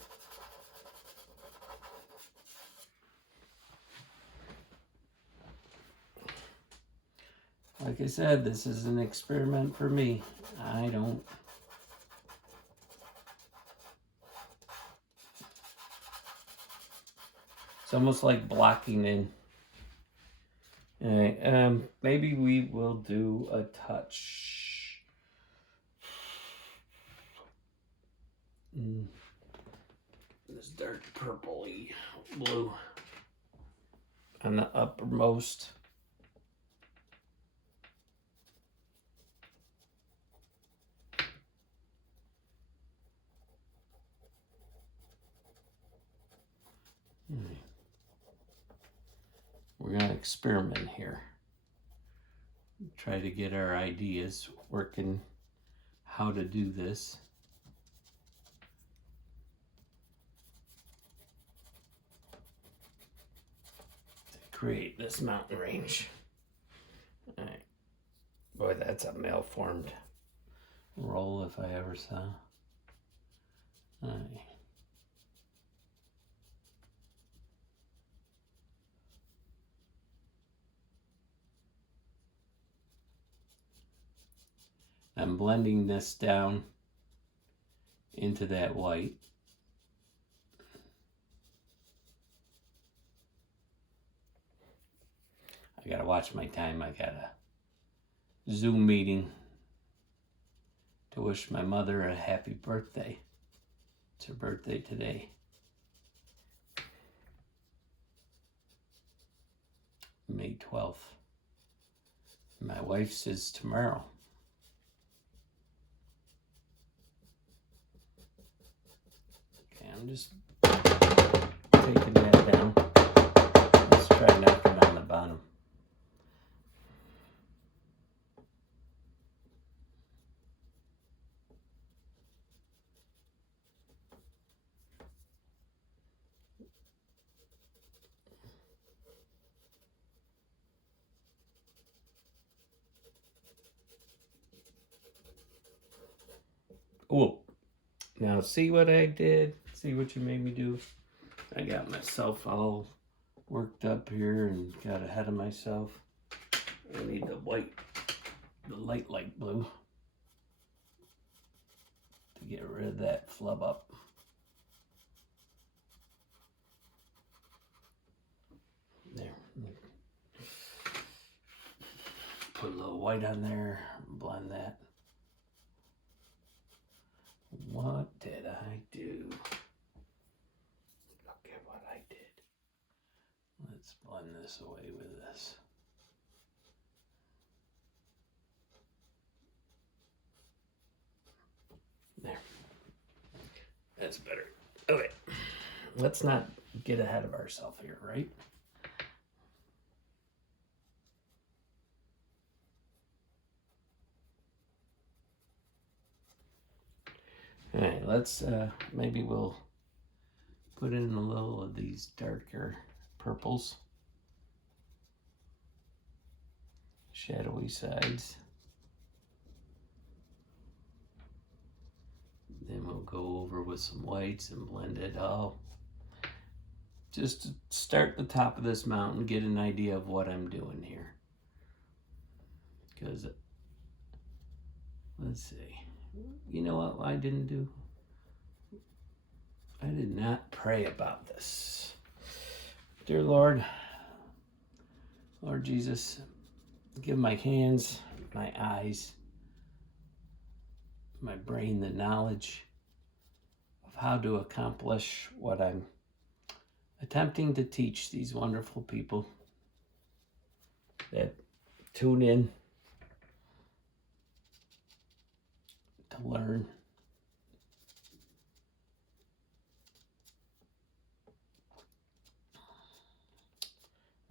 Like I said, this is an experiment for me. I don't... It's almost like blocking in. All right, maybe we will do a touch. This dark purpley blue on the uppermost. We're going to experiment here. Try to get our ideas working how to do this. To create this mountain range. All right. Boy, that's a malformed roll if I ever saw. All right. I'm blending this down into that white. I gotta watch my time. I got a Zoom meeting to wish my mother a happy birthday. It's her birthday today. May 12th. My wife's is tomorrow. I'm just taking that down. Let's try knocking on the bottom. Oh, now see what I did? See what you made me do? I got myself all worked up here and got ahead of myself. I need the white, the light blue to get rid of that flub up. There. Put a little white on there, blend that. What did I do? Look at what I did. Let's blend this away with this. There. That's better. Okay. Let's not get ahead of ourselves here, right? All right, let's, maybe we'll put in a little of these darker purples. Shadowy sides. Then we'll go over with some whites and blend it all. Just to start the top of this mountain, get an idea of what I'm doing here. Because, let's see. You know what I didn't do? I did not pray about this. Dear Lord, Lord Jesus, give my hands, my eyes, my brain the knowledge of how to accomplish what I'm attempting to teach these wonderful people that tune in to learn.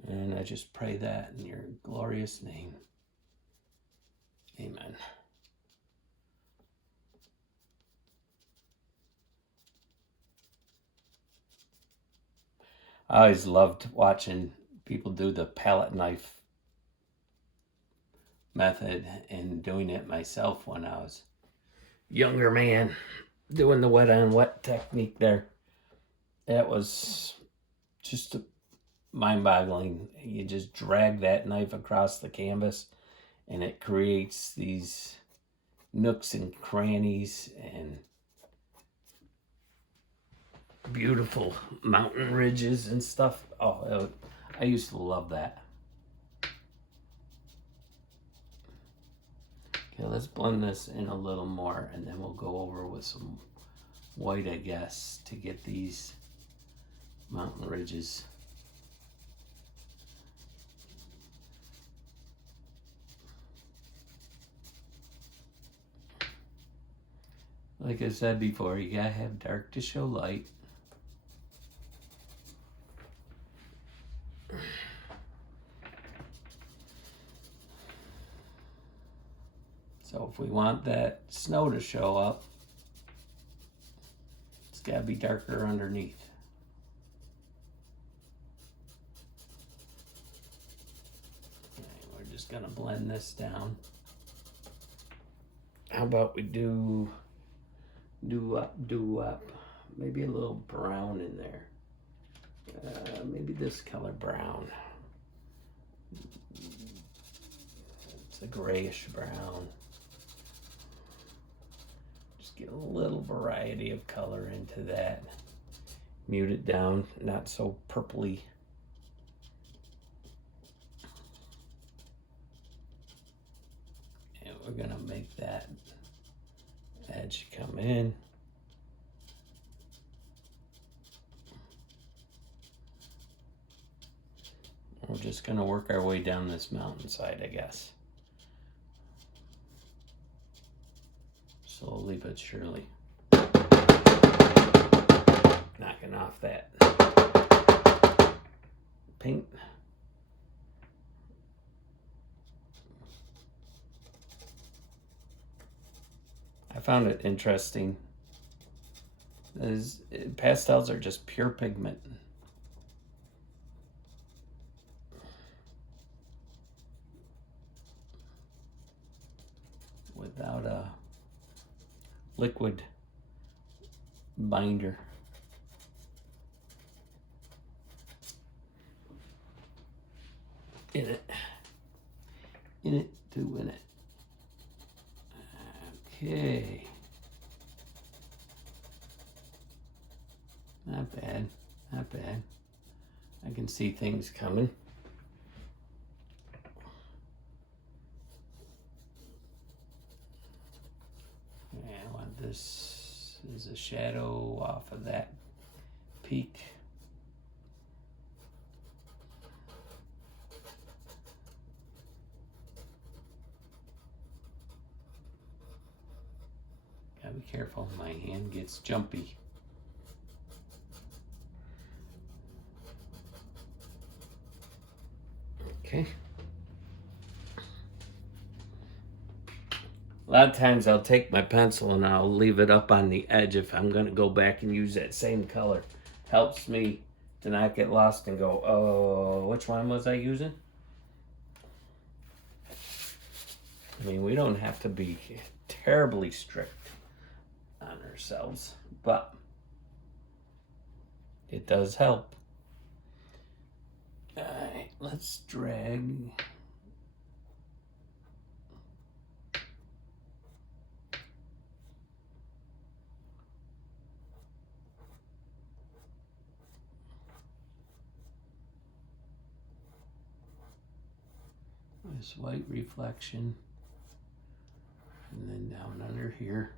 And I just pray that in your glorious name. Amen. I always loved watching people do the palette knife method and doing it myself when I was a younger man, doing the wet on wet technique there. It was just mind-boggling. You just drag that knife across the canvas and it creates these nooks and crannies and beautiful mountain ridges and stuff. Oh, I used to love that. Okay, let's blend this in a little more and then we'll go over with some white, I guess, to get these mountain ridges. Like I said before, you gotta have dark to show light. So if we want that snow to show up, it's gotta be darker underneath. Okay, we're just gonna blend this down. How about we do up, maybe a little brown in there. Maybe this color brown. It's a grayish brown. Just get a little variety of color into that. Mute it down, not so purpley. And we're gonna make that edge come in. We're just gonna work our way down this mountainside, I guess. Slowly but surely. Knocking off that paint. I found it interesting. Pastels are just pure pigment. Without a liquid binder. In it, doing it. Okay. Not bad, not bad. I can see things coming. Yeah, I want this as a shadow off of that peak. Gotta be careful, my hand gets jumpy. Okay. A lot of times I'll take my pencil and I'll leave it up on the edge if I'm going to go back and use that same color. Helps me to not get lost and go, oh, which one was I using? I mean, we don't have to be terribly strict on ourselves, but it does help. All right, let's drag. This white reflection, and then down under here.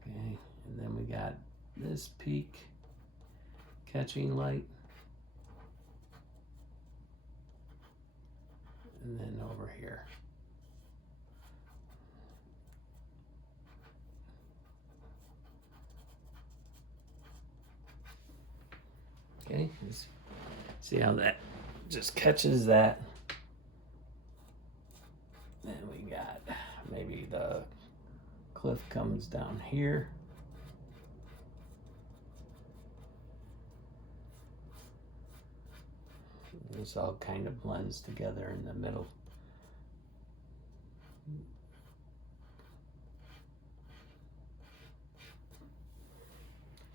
Okay, and then we got this peak catching light. And then over here. Okay, see how that just catches that. Then we got maybe the cliff comes down here. This all kind of blends together in the middle.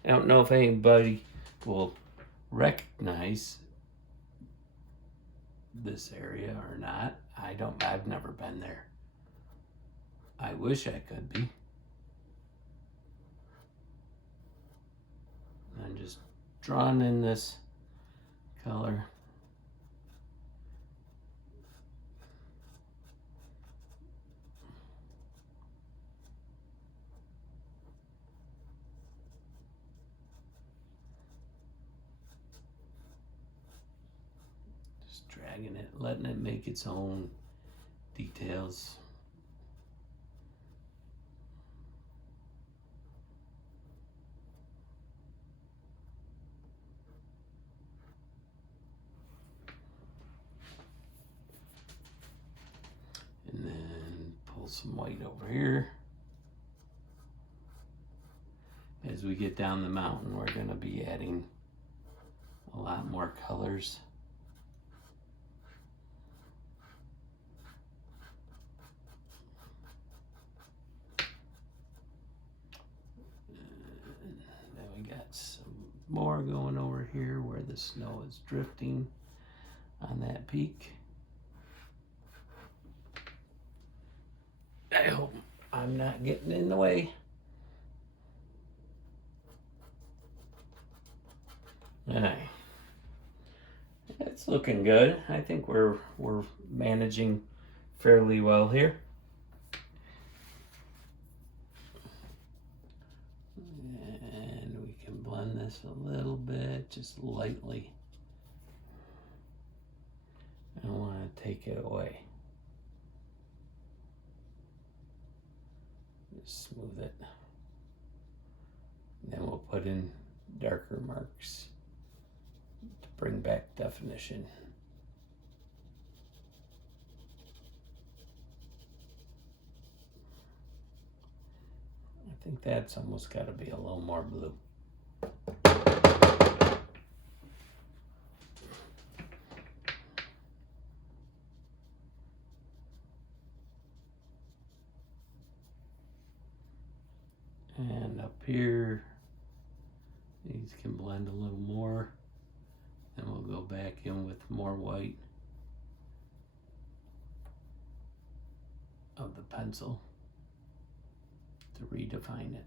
I don't know if anybody will recognize this area or not. I've never been there. I wish I could be. I'm just drawing in this color. Dragging it, letting it make its own details. And then pull some white over here. As we get down the mountain, we're going to be adding a lot more colors. More going over here where the snow is drifting on that peak. I hope I'm not getting in the way. All right. It's looking good. I think we're managing fairly well here. Blend this a little bit, just lightly. I don't want to take it away. Just smooth it. And then we'll put in darker marks to bring back definition. I think that's almost got to be a little more blue. And up here, these can blend a little more. Then we'll go back in with more white of the pencil to redefine it.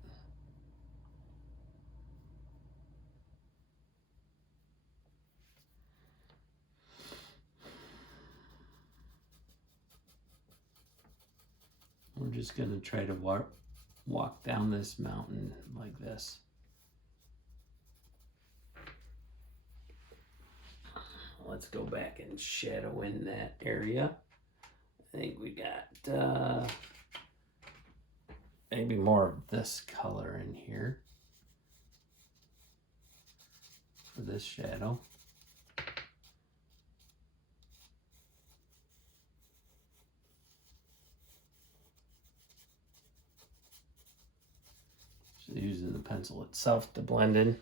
We're just going to try to walk down this mountain like this. Let's go back and shadow in that area. I think we got maybe more of this color in here for this shadow. Just using the pencil itself to blend in.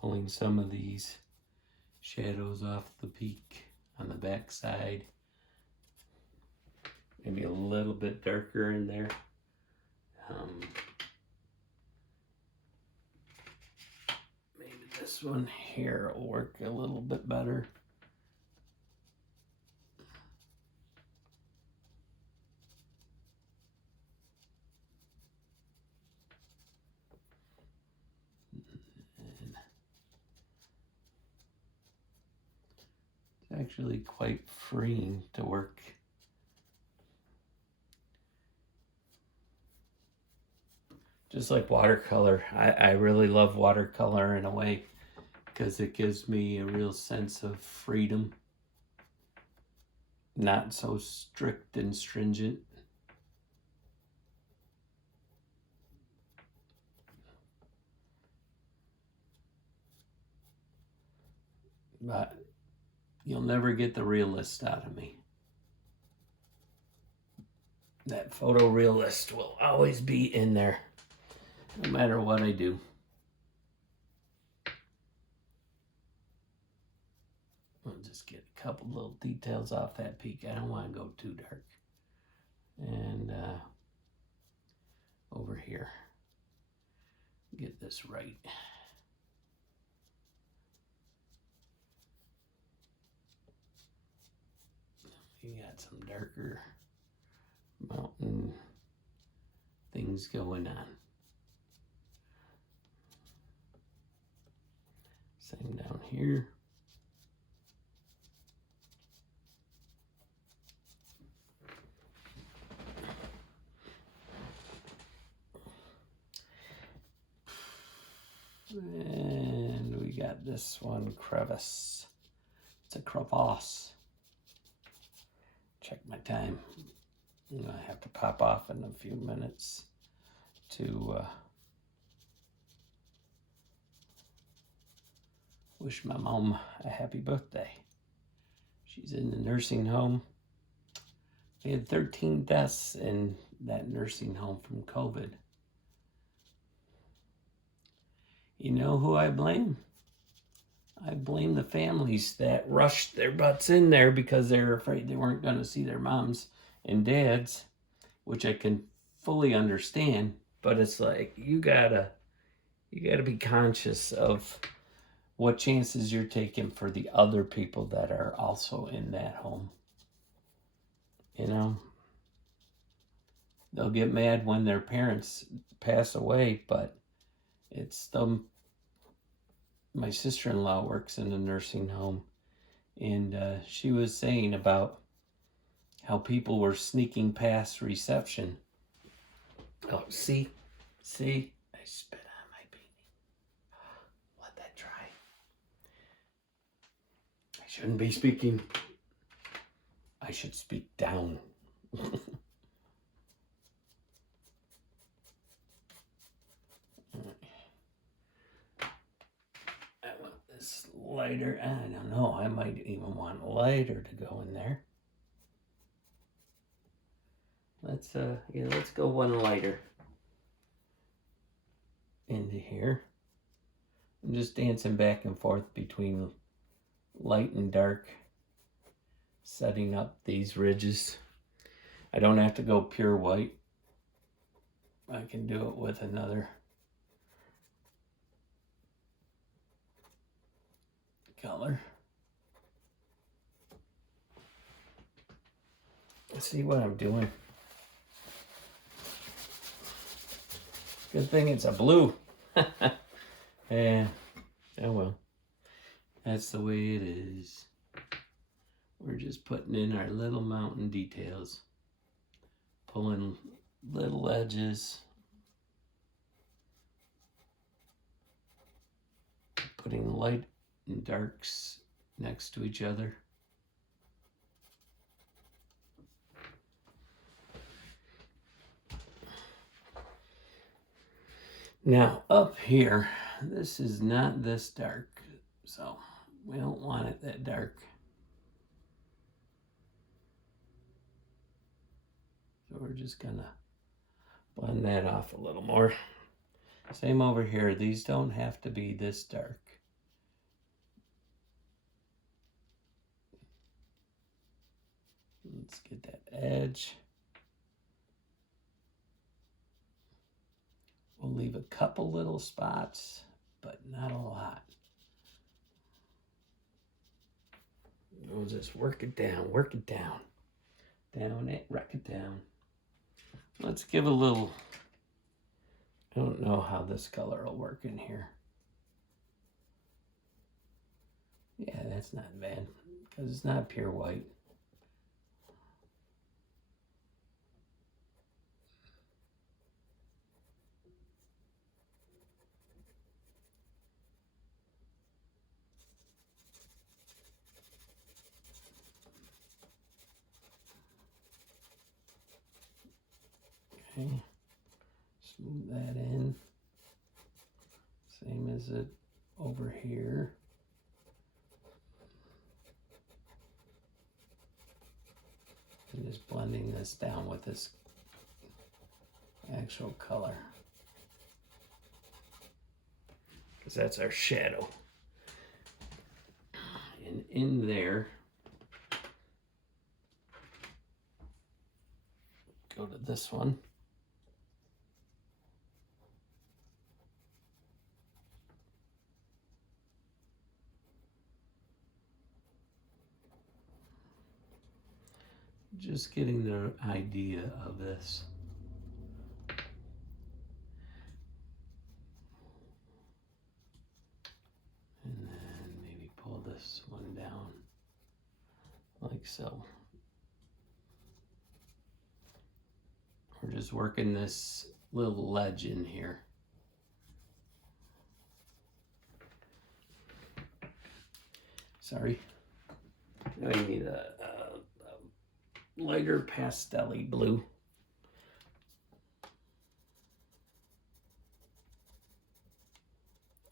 Pulling some of these shadows off the peak on the back side. Maybe a little bit darker in there. Maybe this one here will work a little bit better. It's actually quite freeing to work. Just like watercolor. I really love watercolor in a way because it gives me a real sense of freedom. Not so strict and stringent. But you'll never get the realist out of me. That photorealist will always be in there, no matter what I do. I'll just get a couple little details off that peak. I don't want to go too dark. And over here, get this right. You got some darker mountain things going on. Same down here. And we got this one, crevice. It's a crevasse. Check my time. I'm gonna have to pop off in a few minutes to wish my mom a happy birthday. She's in the nursing home. We had 13 deaths in that nursing home from COVID. You know who I blame? I blame the families that rushed their butts in there because they were afraid they weren't going to see their moms and dads, which I can fully understand. But it's like you gotta be conscious of what chances you're taking for the other people that are also in that home. You know, they'll get mad when their parents pass away, but it's them. My sister-in-law works in a nursing home, and she was saying about how people were sneaking past reception. Oh, see, I spit on my painting. Let that dry. I shouldn't be speaking. I should speak down. This lighter, I don't know, I might even want lighter to go in there. Let's go one lighter into here. I'm just dancing back and forth between light and dark, setting up these ridges. I don't have to go pure white. I can do it with another color. See what I'm doing? Good thing it's a blue. Yeah. Oh well. That's the way it is. We're just putting in our little mountain details. Pulling little edges. Putting light and darks next to each other. Now up here, this is not this dark, so we don't want it that dark. So we're just gonna blend that off a little more. Same over here, these don't have to be this dark. Let's get that edge. We'll leave a couple little spots, but not a lot. We'll just work it down, work it down. Down it, wreck it down. Let's give a little, I don't know how this color will work in here. Yeah, that's not bad, because it's not pure white. Okay, smooth that in. Same as it over here. And just blending this down with this actual color. Because that's our shadow. And in there, go to this one. Just getting the idea of this. And then maybe pull this one down like so. We're just working this little ledge in here. Sorry. I need a lighter pastel-y blue.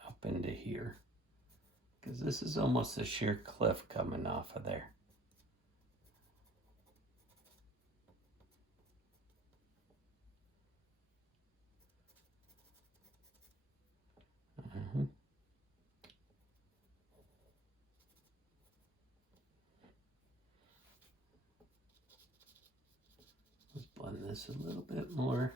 Up into here. Because this is almost a sheer cliff coming off of there. Let's blend this a little bit more.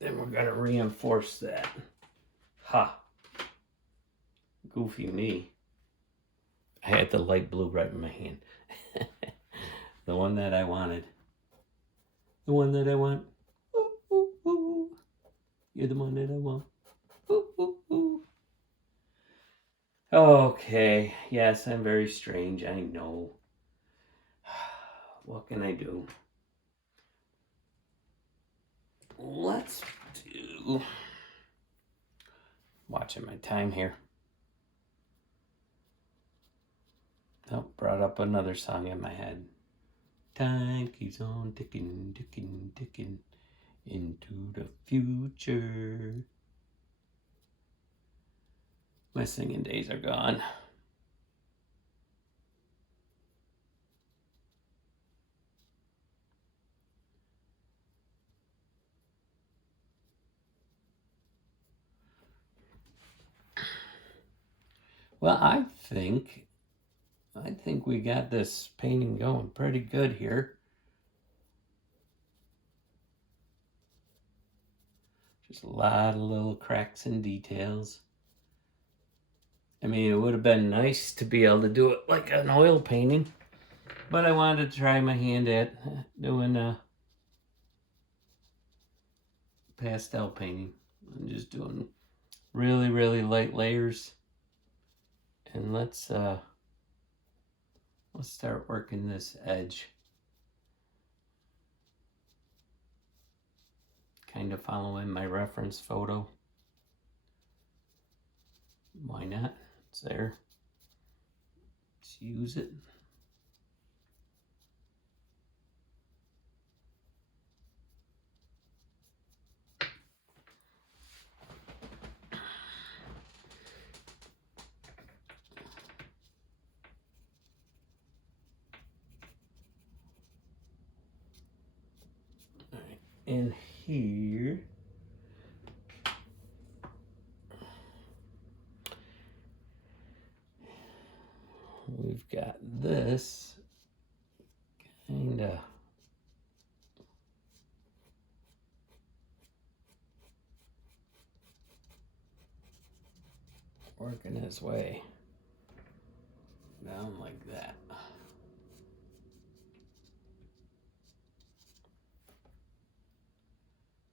Then we're gonna reinforce that. Ha! Goofy me. I had the light blue right in my hand. The one that I wanted. The one that I want. Ooh, ooh, ooh. You're the one that I want. Ooh, ooh, ooh. Okay, yes, I'm very strange, I know. What can I do? Let's do... Watching my time here. Oh, brought up another song in my head. Time keeps on ticking, ticking, ticking into the future. My singing days are gone. Well, I think we got this painting going pretty good here. Just a lot of little cracks and details. I mean, it would have been nice to be able to do it like an oil painting, but I wanted to try my hand at doing pastel painting. I'm just doing really, really light layers. And let's start working this edge. Kind of following my reference photo. Why not? It's there. Let's use it. All right, in here, we've got this kind of working its way down like that.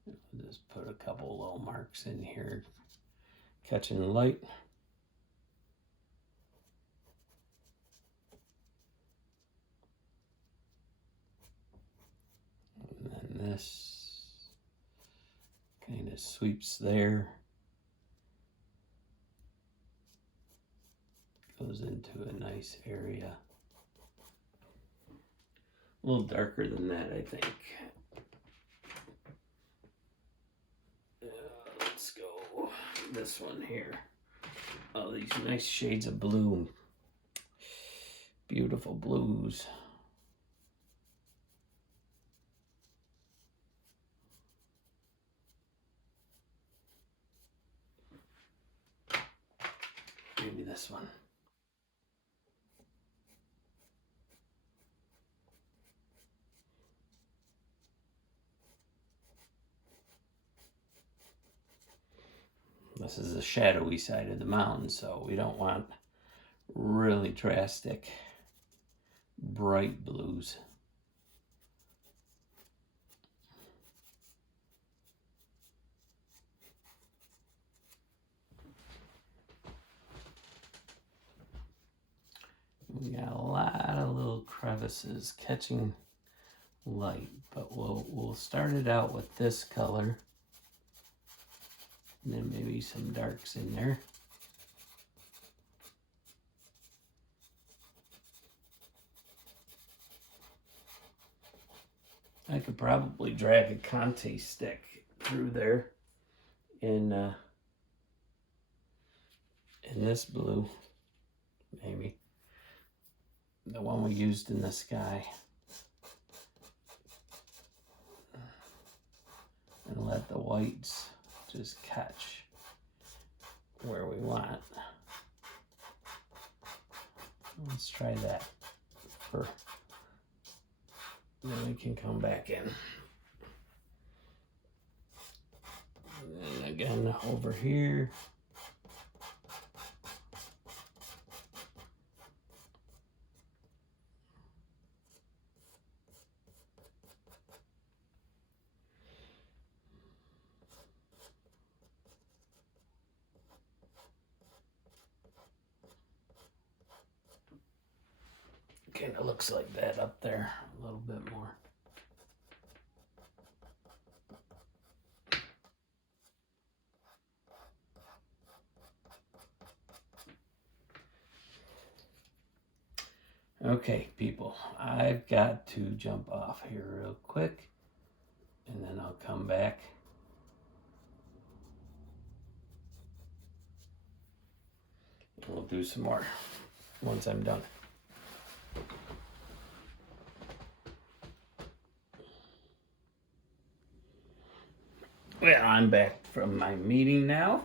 I'll just put a couple low marks in here, catching the light. And then this kind of sweeps there. Goes into a nice area. A little darker than that, I think. Let's go this one here. Oh, these nice shades of blue. Beautiful blues. Maybe this one. This is the shadowy side of the mountain, so we don't want really drastic, bright blues. We got a lot of little crevices catching light, but we'll start it out with this color. And then maybe some darks in there. I could probably drag a Conte stick through there in this blue, maybe. The one we used in the sky. And let the whites just catch where we want. Let's try that for, then we can come back in. And then again over here. Kind of looks like that up there a little bit more. Okay, people, I've got to jump off here real quick, and then I'll come back. We'll do some more once I'm done. Well, I'm back from my meeting now.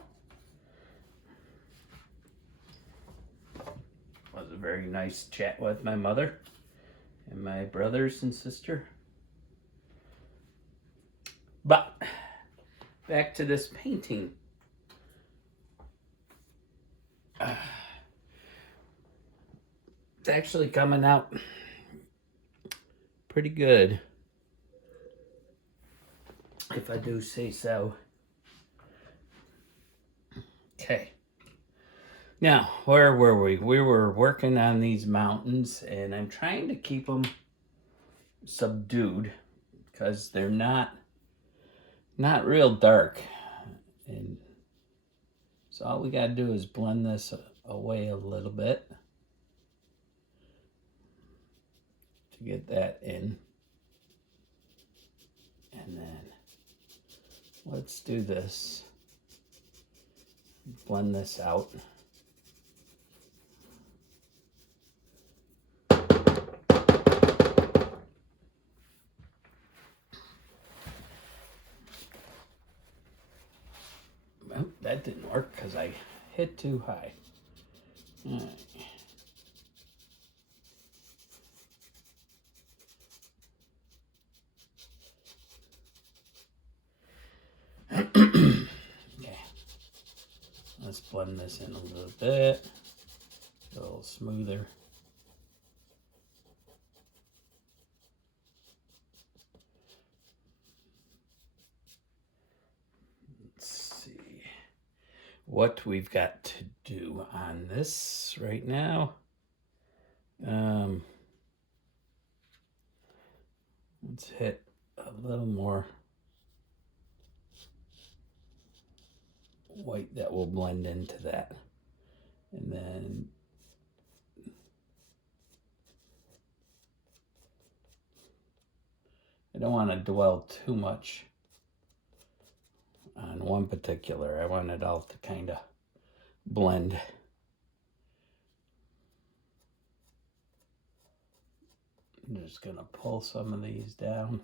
It was a very nice chat with my mother and my brothers and sister. But back to this painting. It's actually coming out pretty good, if I do say so. Okay. Now, where were we? We were working on these mountains, and I'm trying to keep them subdued because they're not real dark. And so all we got to do is blend this away a little bit to get that in. And then let's do this. Blend this out. Well, that didn't work because I hit too high. All right. Okay. Let's blend this in a little bit. A little smoother. Let's see what we've got to do on this right now. Let's hit a little more white that will blend into that. And then I don't want to dwell too much on one particular. I want it all to kind of blend. I'm just going to pull some of these down.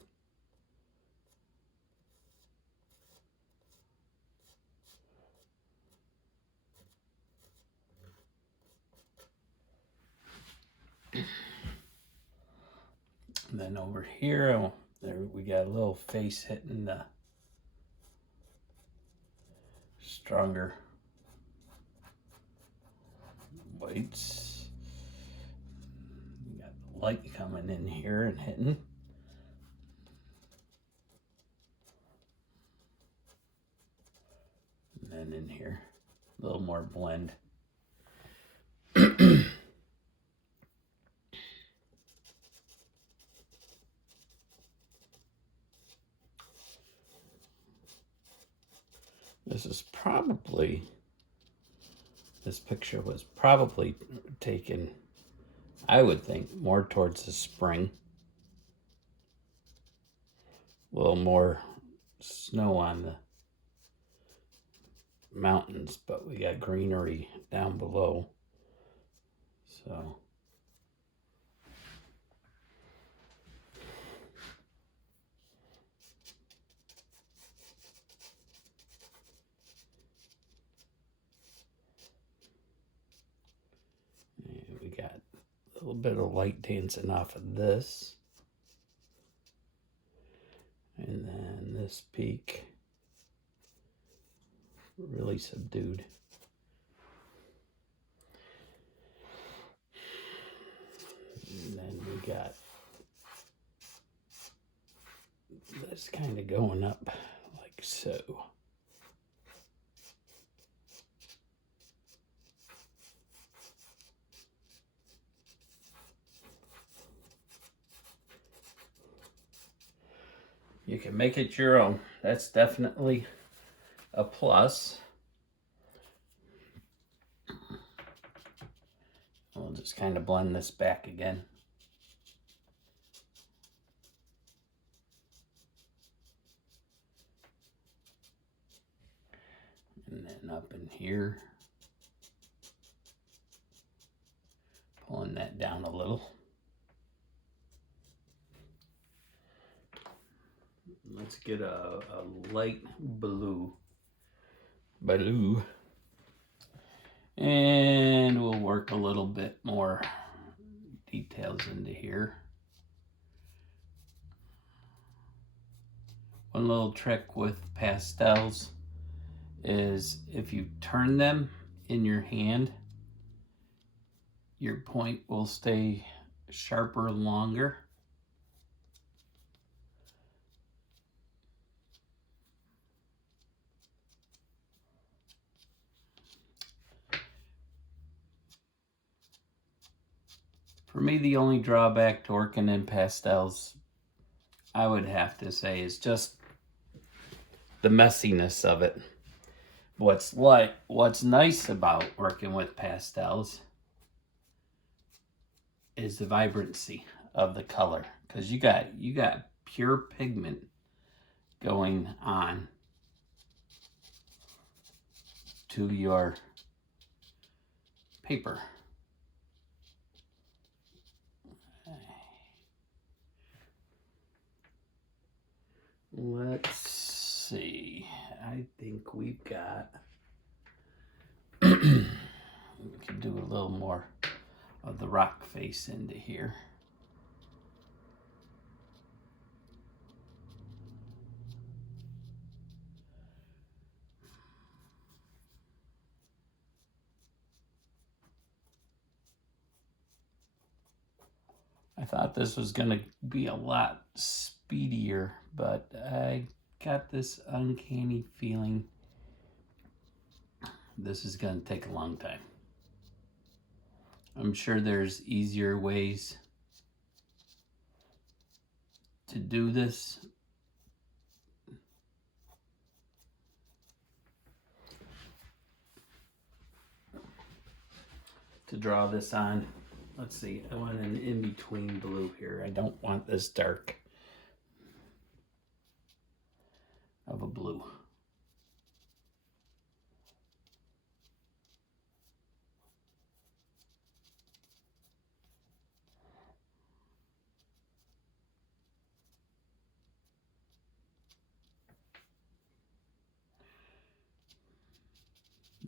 And then over here, there we got a little face hitting the stronger whites. We got the light coming in here and hitting. And then in here, a little more blend. This picture was probably taken, I would think, more towards the spring. A little more snow on the mountains, but we got greenery down below. So we got a little bit of light dancing off of this. And then this peak, really subdued. And then we got this kind of going up like so. You can make it your own. That's definitely a plus. We'll just kind of blend this back again. And then up in here, pulling that down a little. Let's get a light blue. And we'll work a little bit more details into here. One little trick with pastels is if you turn them in your hand, your point will stay sharper longer. For me, the only drawback to working in pastels, I would have to say, is just the messiness of it. What's nice about working with pastels is the vibrancy of the color, because you got pure pigment going on to your paper. Let's see. I think we've got we can do a little more of the rock face into here. I thought this was going to be a lot speedier, but I got this uncanny feeling this is going to take a long time. I'm sure there's easier ways to do this. To draw this on. Let's see, I want an in-between blue here. I don't want this dark of a blue.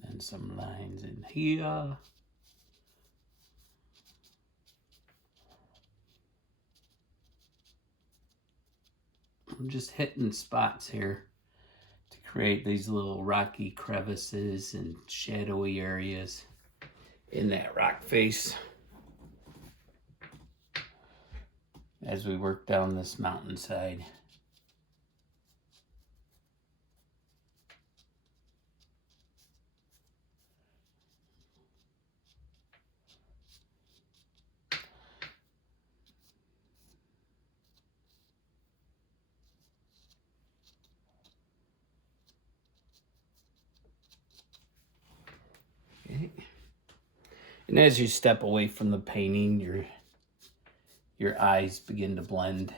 And some lines in here. I'm just hitting spots here to create these little rocky crevices and shadowy areas in that rock face as we work down this mountainside. Okay. And as you step away from the painting, your eyes begin to blend.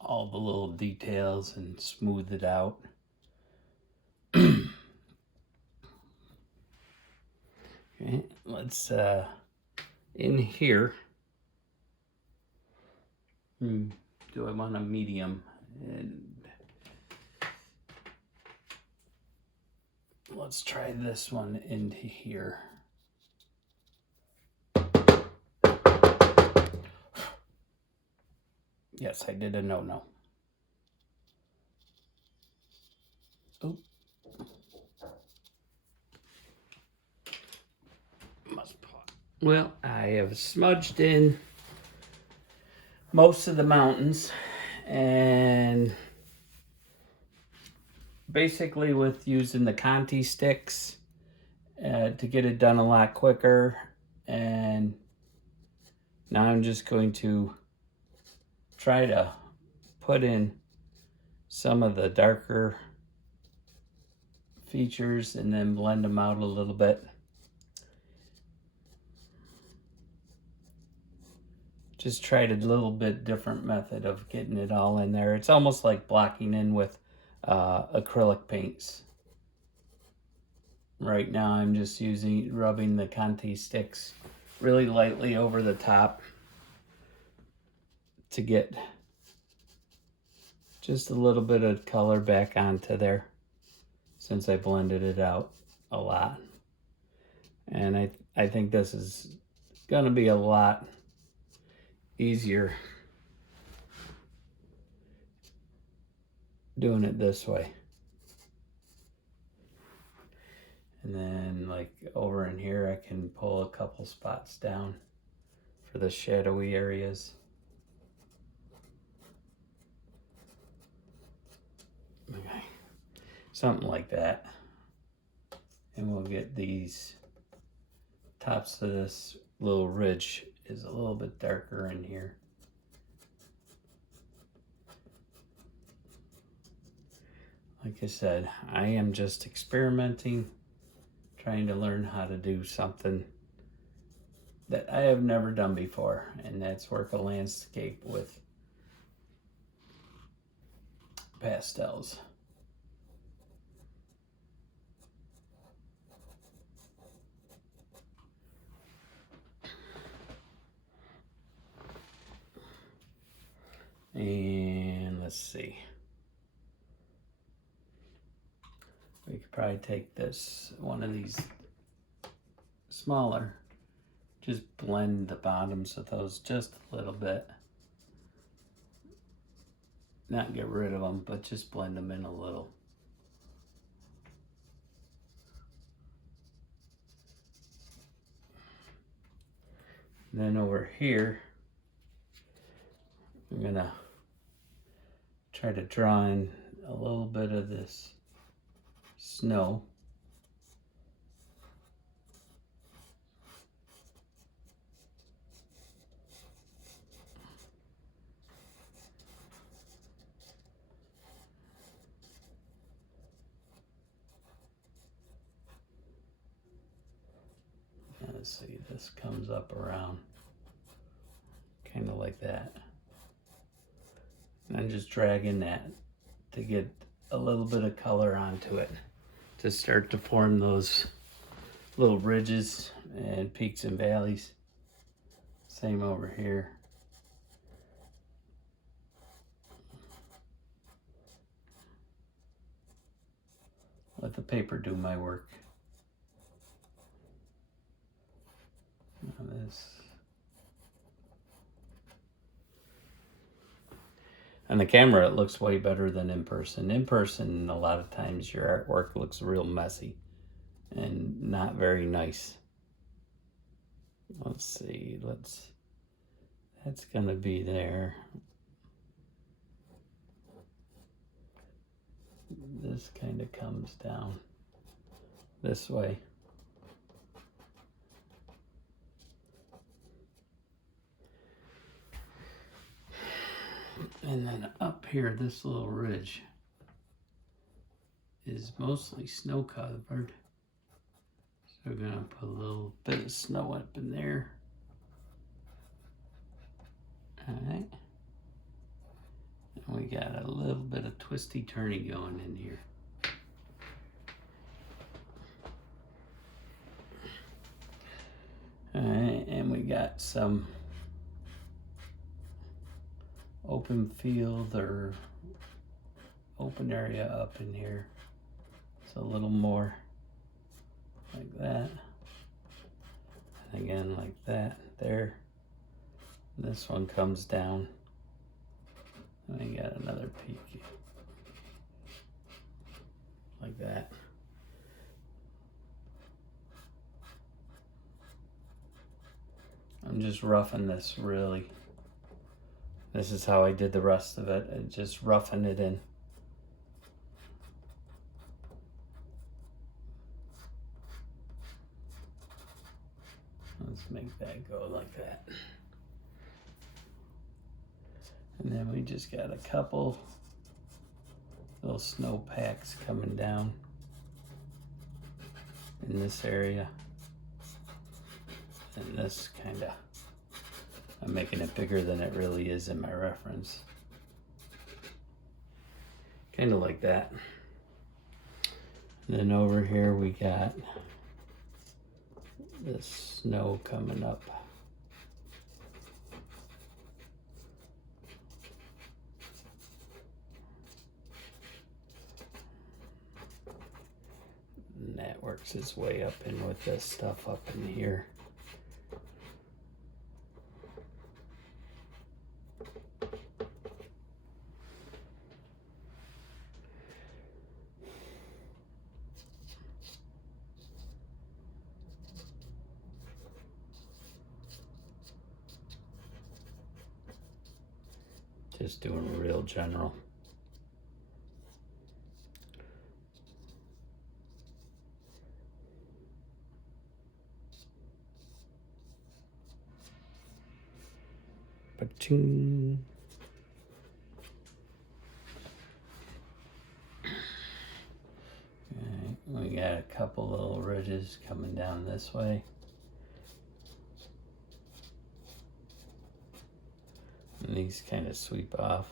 All the little details and smooth it out. Okay, let's in here. Do I want a medium? And let's try this one into here. Yes, I did a no-no. Oh. Must pause. Well, I have smudged in most of the mountains, and basically with using the Conti sticks to get it done a lot quicker. And now I'm just going to try to put in some of the darker features and then blend them out a little bit. Just tried a little bit different method of getting it all in there. It's almost like blocking in with acrylic paints. Right now I'm just rubbing the Conti sticks really lightly over the top to get just a little bit of color back onto there, since I blended it out a lot. And I think this is gonna be a lot easier doing it this way. And then like over in here, I can pull a couple spots down for the shadowy areas. Okay, something like that. And we'll get these tops of this little ridge is a little bit darker in here. Like I said, I am just experimenting, trying to learn how to do something that I have never done before, and that's work a landscape with pastels. And let's see. We could probably take this, one of these smaller, just blend the bottoms of those just a little bit. Not get rid of them, but just blend them in a little. And then over here, I'm gonna try to draw in a little bit of this snow. Let's see, this comes up around kind of like that. And I'm just dragging that to get a little bit of color onto it to start to form those little ridges and peaks and valleys. Same over here. Let the paper do my work. Now this. On the camera, it looks way better than in person. In person, a lot of times your artwork looks real messy and not very nice. Let's see, that's gonna be there. This kind of comes down this way. And then up here, this little ridge is mostly snow covered. So we're gonna put a little bit of snow up in there. All right. And we got a little bit of twisty turny going in here. All right, and we got some open field or open area up in here. So a little more like that. And again like that there. This one comes down. And we got another peak like that. I'm just roughing this really. This is how I did the rest of it, and just roughing it in. Let's make that go like that. And then we just got a couple little snow packs coming down in this area. And this kind of, I'm making it bigger than it really is in my reference. Kind of like that. And then over here we got this snow coming up. And that works its way up in with this stuff up in here. Just doing a real general. Ba-ching. Alright, we got a couple little ridges coming down this way. And these kind of sweep off.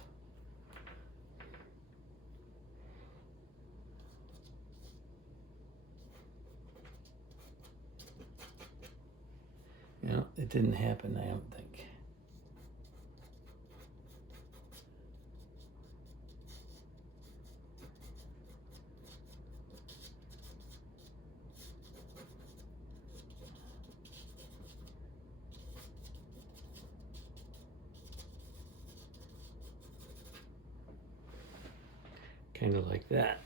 You know, it didn't happen, I don't think. Kind of like that.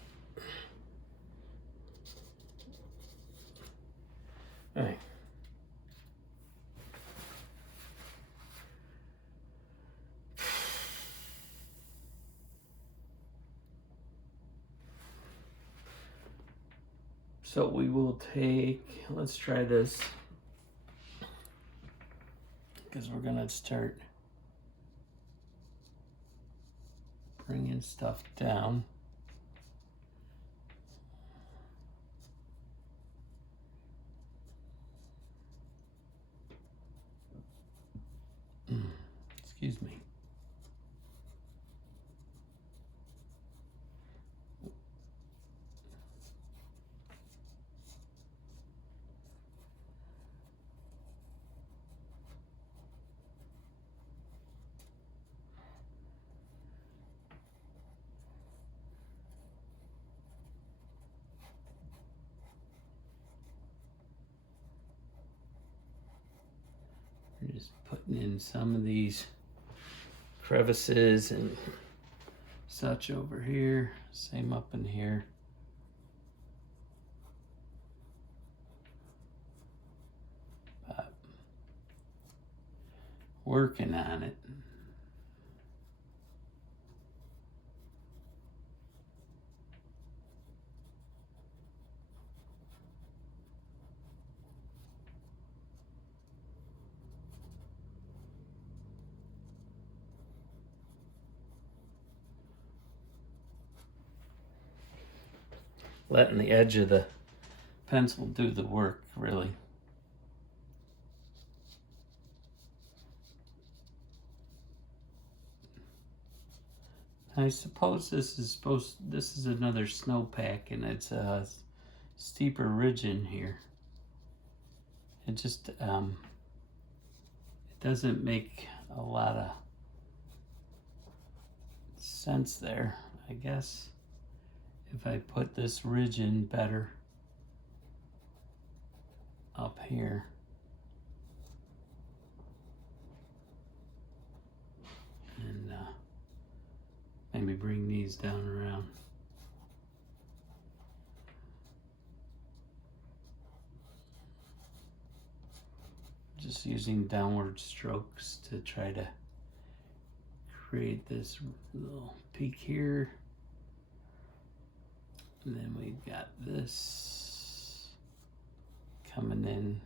All right. So we will take, let's try this, because we're gonna start bringing stuff down. Excuse me. We're just putting in some of these crevices and such over here. Same up in here. But working on it. Letting the edge of the pencil do the work, really. I suppose this is another snowpack, and it's a steeper ridge in here. It just, it doesn't make a lot of sense there, I guess. If I put this ridge in better up here. And maybe bring these down around. Just using downward strokes to try to create this little peak here. And then we've got this coming in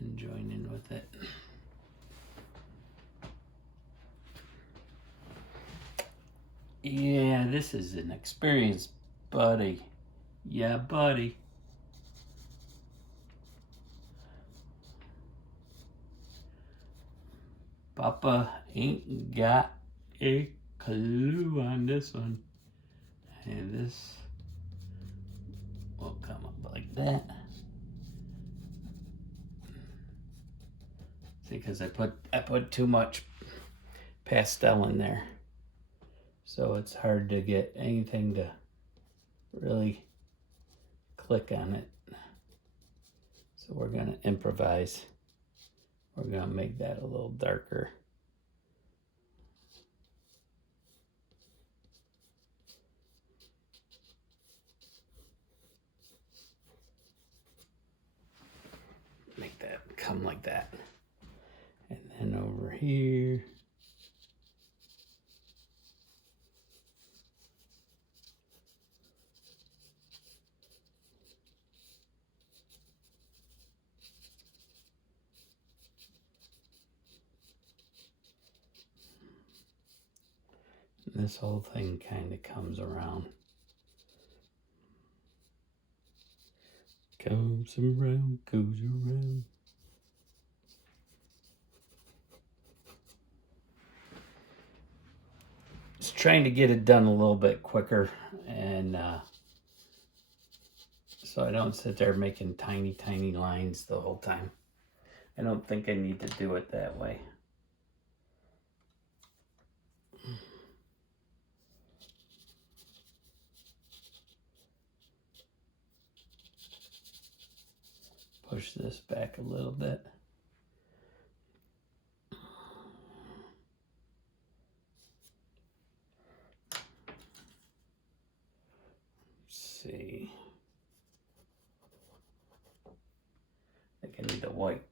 and joining with it. Yeah, this is an experience, buddy. Yeah, buddy. Papa ain't got a clue on this one. And this will come up like that. See, because I put too much pastel in there. So it's hard to get anything to really click on it. So we're gonna improvise. We're gonna make that a little darker. Make that come like that. And then over here. And this whole thing kind of comes around. Comes around, goes around. Just trying to get it done a little bit quicker, and so I don't sit there making tiny, tiny lines the whole time. I don't think I need to do it that way. Push this back a little bit. Let's see. I think I need the white.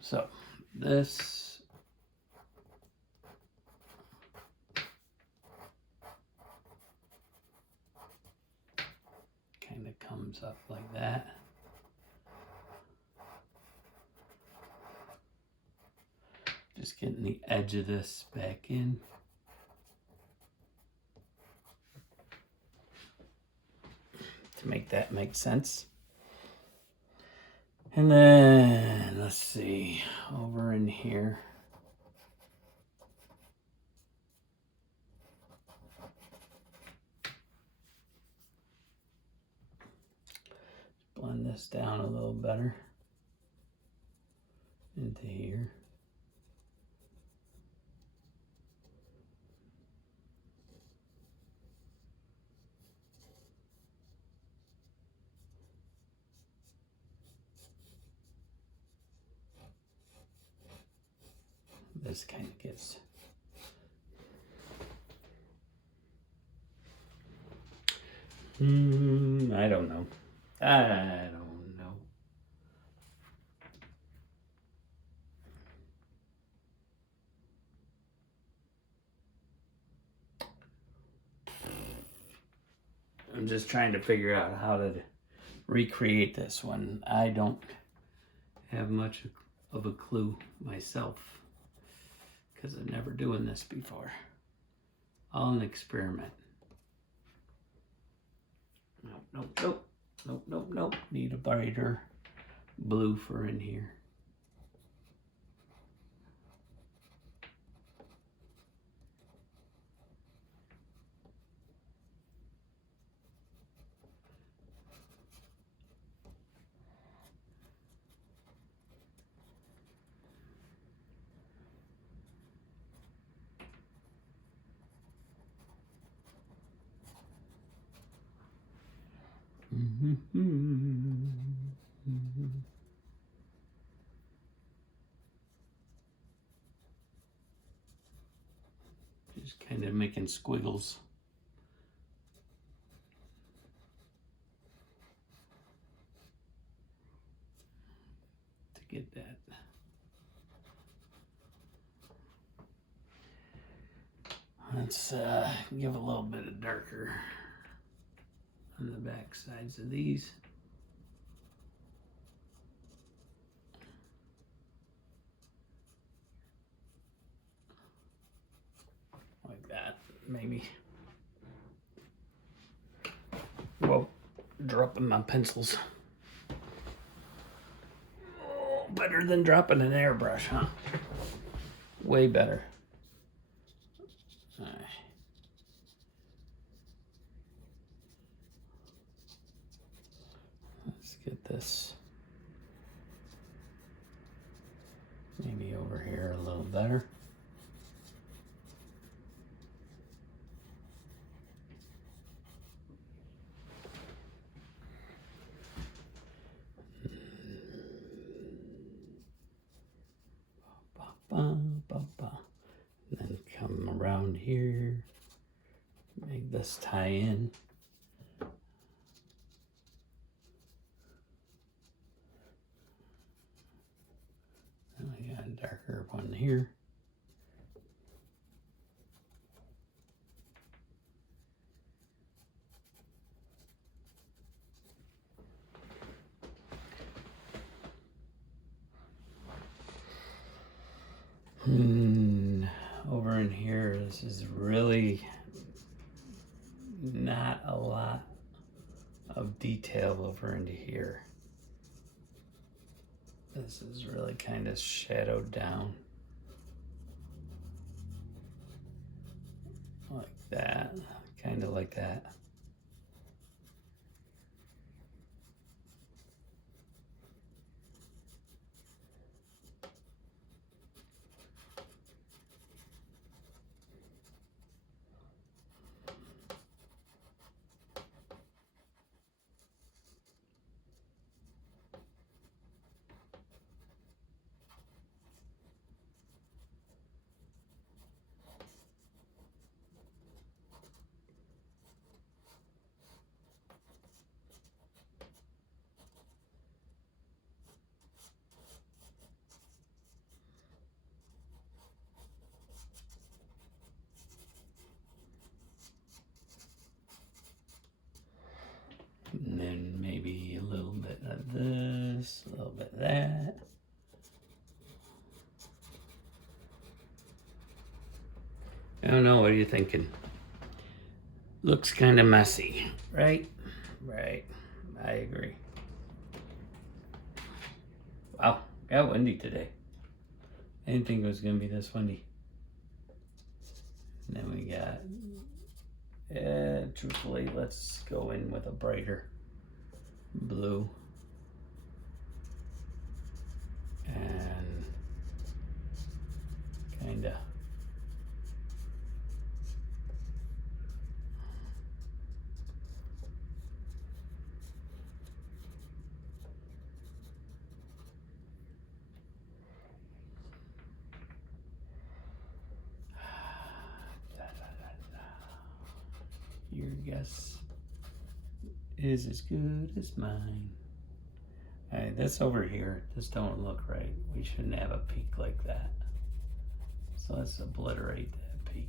So this kind of comes up like that. Just getting the edge of this back in. To make that make sense. And then, let's see, over in here. Blend this down a little better into here. This kind of gets I don't know. I don't know. I'm just trying to figure out how to recreate this one. I don't have much of a clue myself because I'm never doing this before. All an experiment. Nope, nope, nope, nope, nope, nope. Need a brighter blue for in here. Just kind of making squiggles. To get that. Let's give a little bit of darker on the back sides of these. Like that, maybe. Whoa, dropping my pencils. Oh, better than dropping an airbrush, huh? Way better. All right. Let's get this maybe over here a little better. And then come around here, make this tie in. here. Over in here, this is really not a lot of detail over into here. This is really kind of shadowed down. Like that, kind of like that. And then maybe a little bit of this, a little bit of that. I don't know, what are you thinking? Looks kind of messy, right? Right, I agree. Wow, got windy today. I didn't think it was gonna be this windy. And then we got, truthfully, let's go in with a brighter blue. And kinda. Your guess is as good as mine. All right, this over here, this don't look right. We shouldn't have a peak like that. So let's obliterate that peak.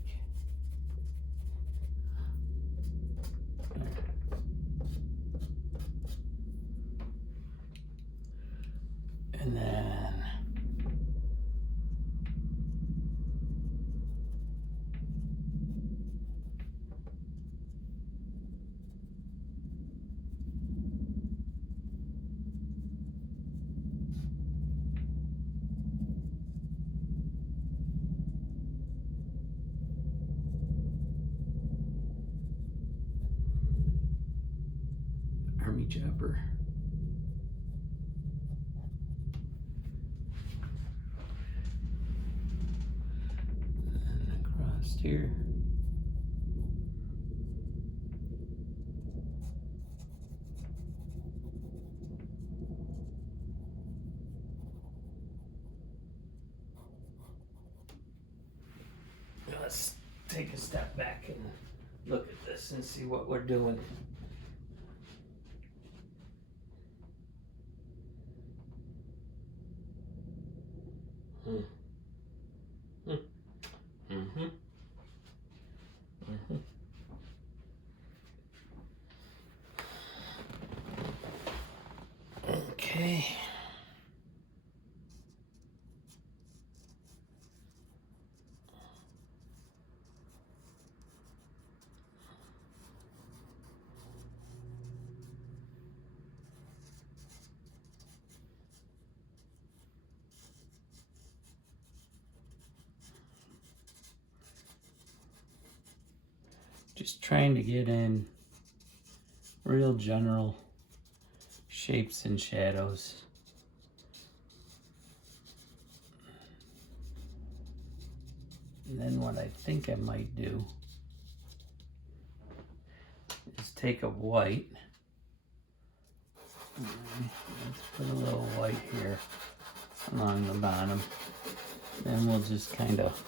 And then Army chopper. And across here. Let's take a step back and look at this and see what we're doing. Okay. Just trying to get in real general shapes and shadows. And then what I think I might do is take a white. Let's put a little white here along the bottom. Then we'll just kind of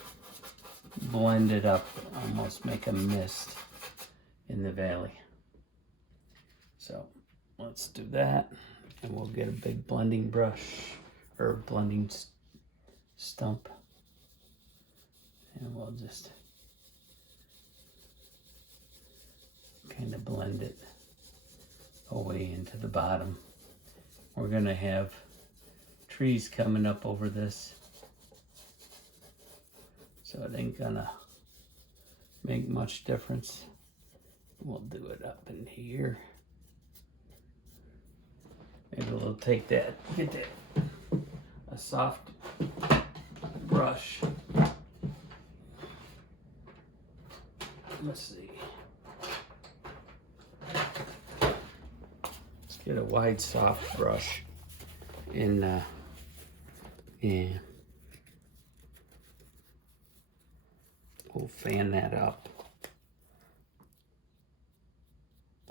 blend it up, almost make a mist in the valley. So let's do that, and we'll get a big blending brush or blending stump. And we'll just kind of blend it away into the bottom. We're gonna have trees coming up over this, so it ain't gonna make much difference. We'll do it up in here. Maybe we'll take that, get that, a soft brush. Let's see. Let's get a wide, soft brush and we'll fan that up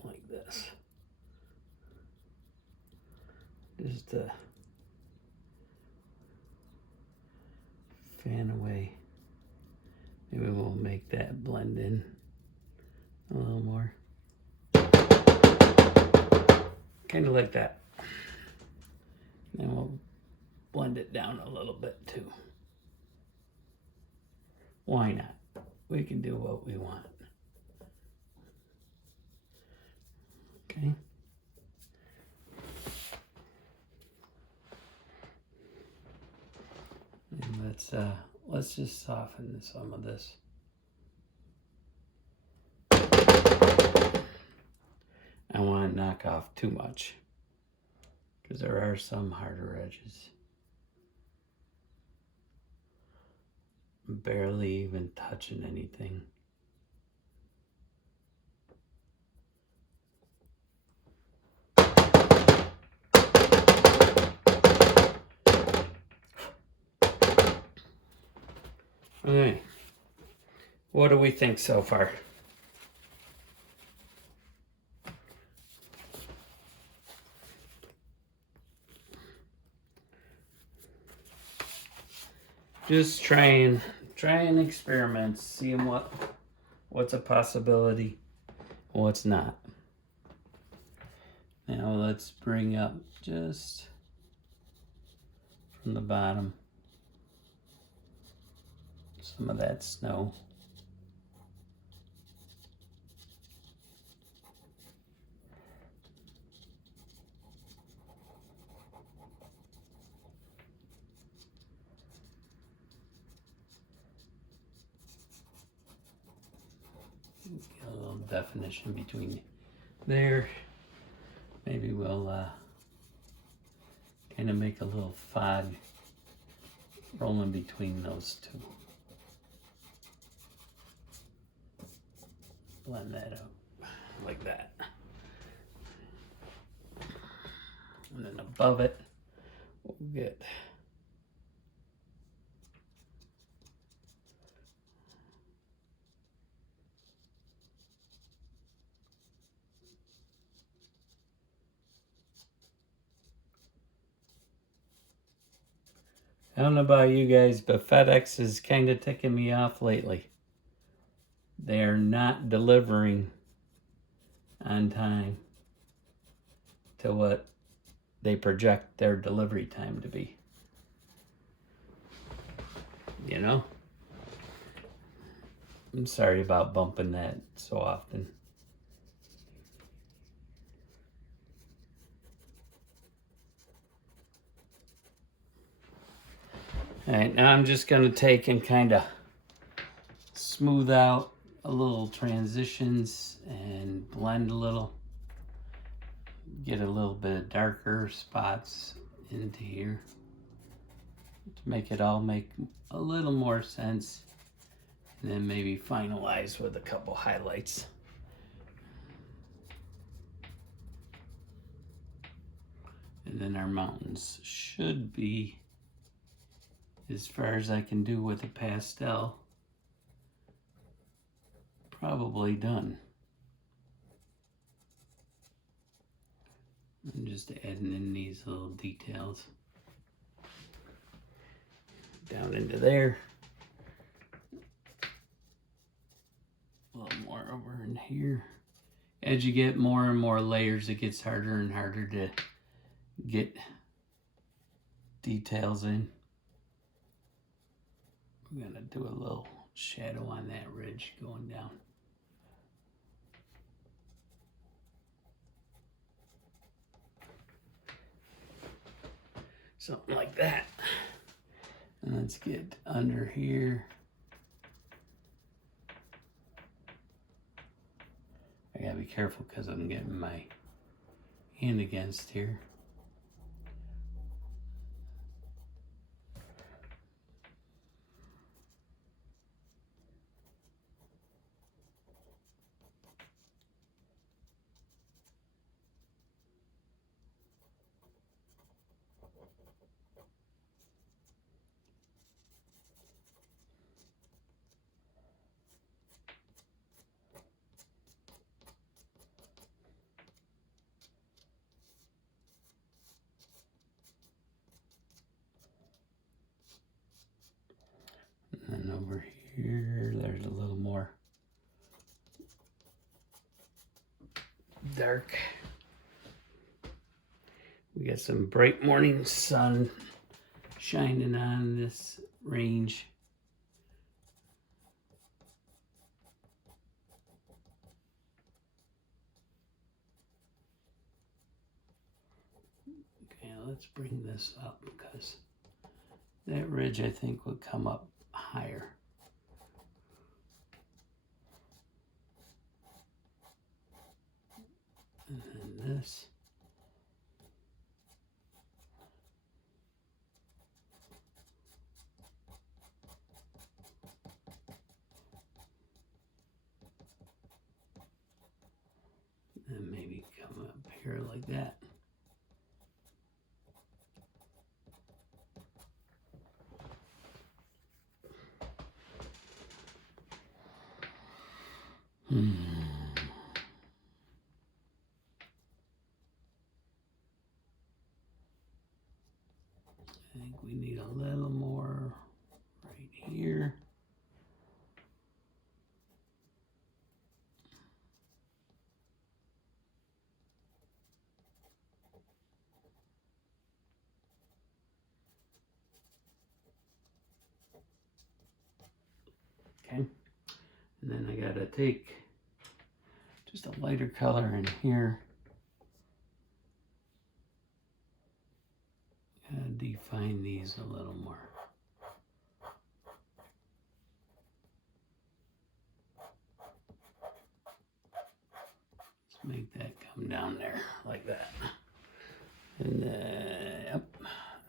like this. Just fan away. Maybe we'll make that blend in a little more. Kind of like that. And we'll blend it down a little bit too. Why not? We can do what we want. Okay. And let's just soften some of this. I want to knock off too much because there are some harder edges. Barely even touching anything. Okay, what do we think so far? Just trying experiments, seeing what's a possibility, what's not. Now let's bring up just from the bottom some of that snow. Get a little definition between there. Maybe we'll kind of make a little fog rolling between those two. Blend that up like that. And then above it, we'll get I don't know about you guys, but FedEx is kind of ticking me off lately. They are not delivering on time to what they project their delivery time to be. You know? I'm sorry about bumping that so often. All right, now I'm just gonna take and kind of smooth out a little transitions and blend a little. Get a little bit of darker spots into here to make it all make a little more sense. And then maybe finalize with a couple highlights. And then our mountains should be, as far as I can do with a pastel, probably done. I'm just adding in these little details down into there. A little more over in here. As you get more and more layers, it gets harder and harder to get details in. I'm gonna do a little shadow on that ridge going down. Something like that. And let's get under here. I gotta be careful because I'm getting my hand against here. And then over here, there's a little more dark. We got some bright morning sun shining on this range. Okay, let's bring this up because that ridge I think would come up higher. And then this. And maybe come up here like that. I think we need a little more right here. Okay, and then I gotta take just a lighter color in here. Gotta define these a little more. Let's make that come down there like that. And yep,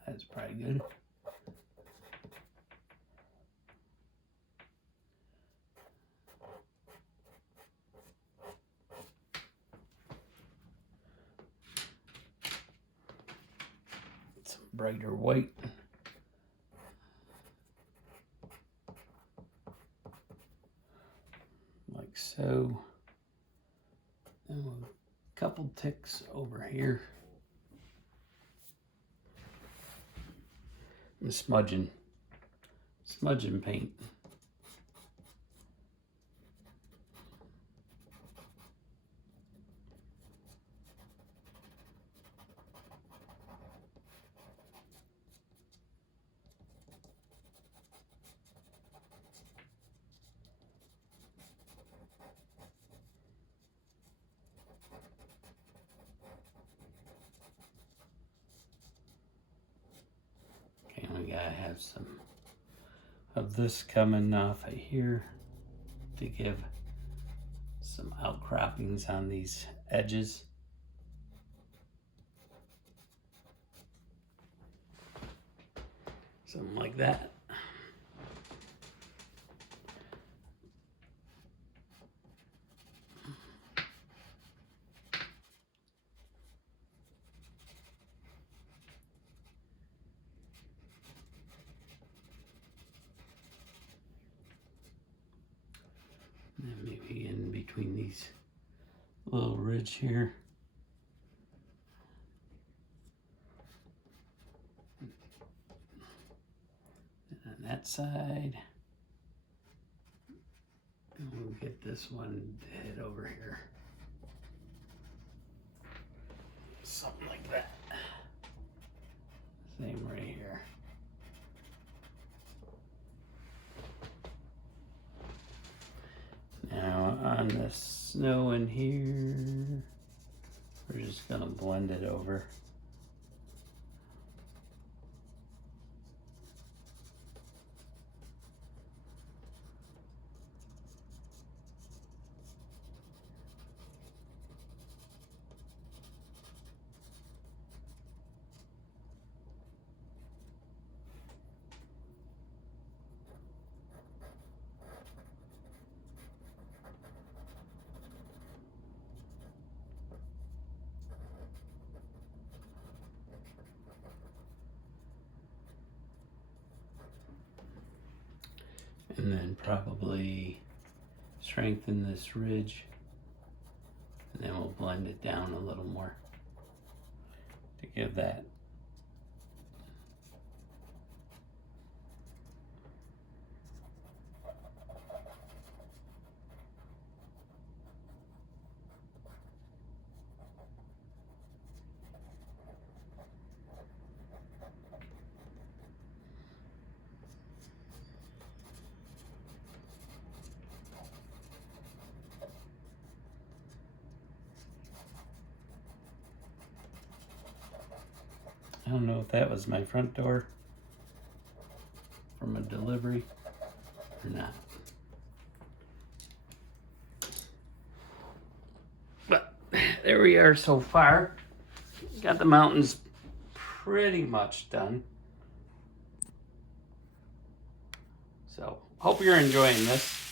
that's probably good. Some brighter white. Like so. And a couple ticks over here. I'm smudging paint. Okay, we gotta have some of this coming off of here to give some outcroppings on these edges. Something like that. And then maybe in between these little ridge here. And on that side. And we'll get this one to head over here. Something like that. Same right here. on the snow in here. We're just gonna blend it over. And then probably strengthen this ridge, and then we'll blend it down a little more to give that. I don't know if that was my front door from a delivery or not. But there we are so far. Got the mountains pretty much done. So, hope you're enjoying this.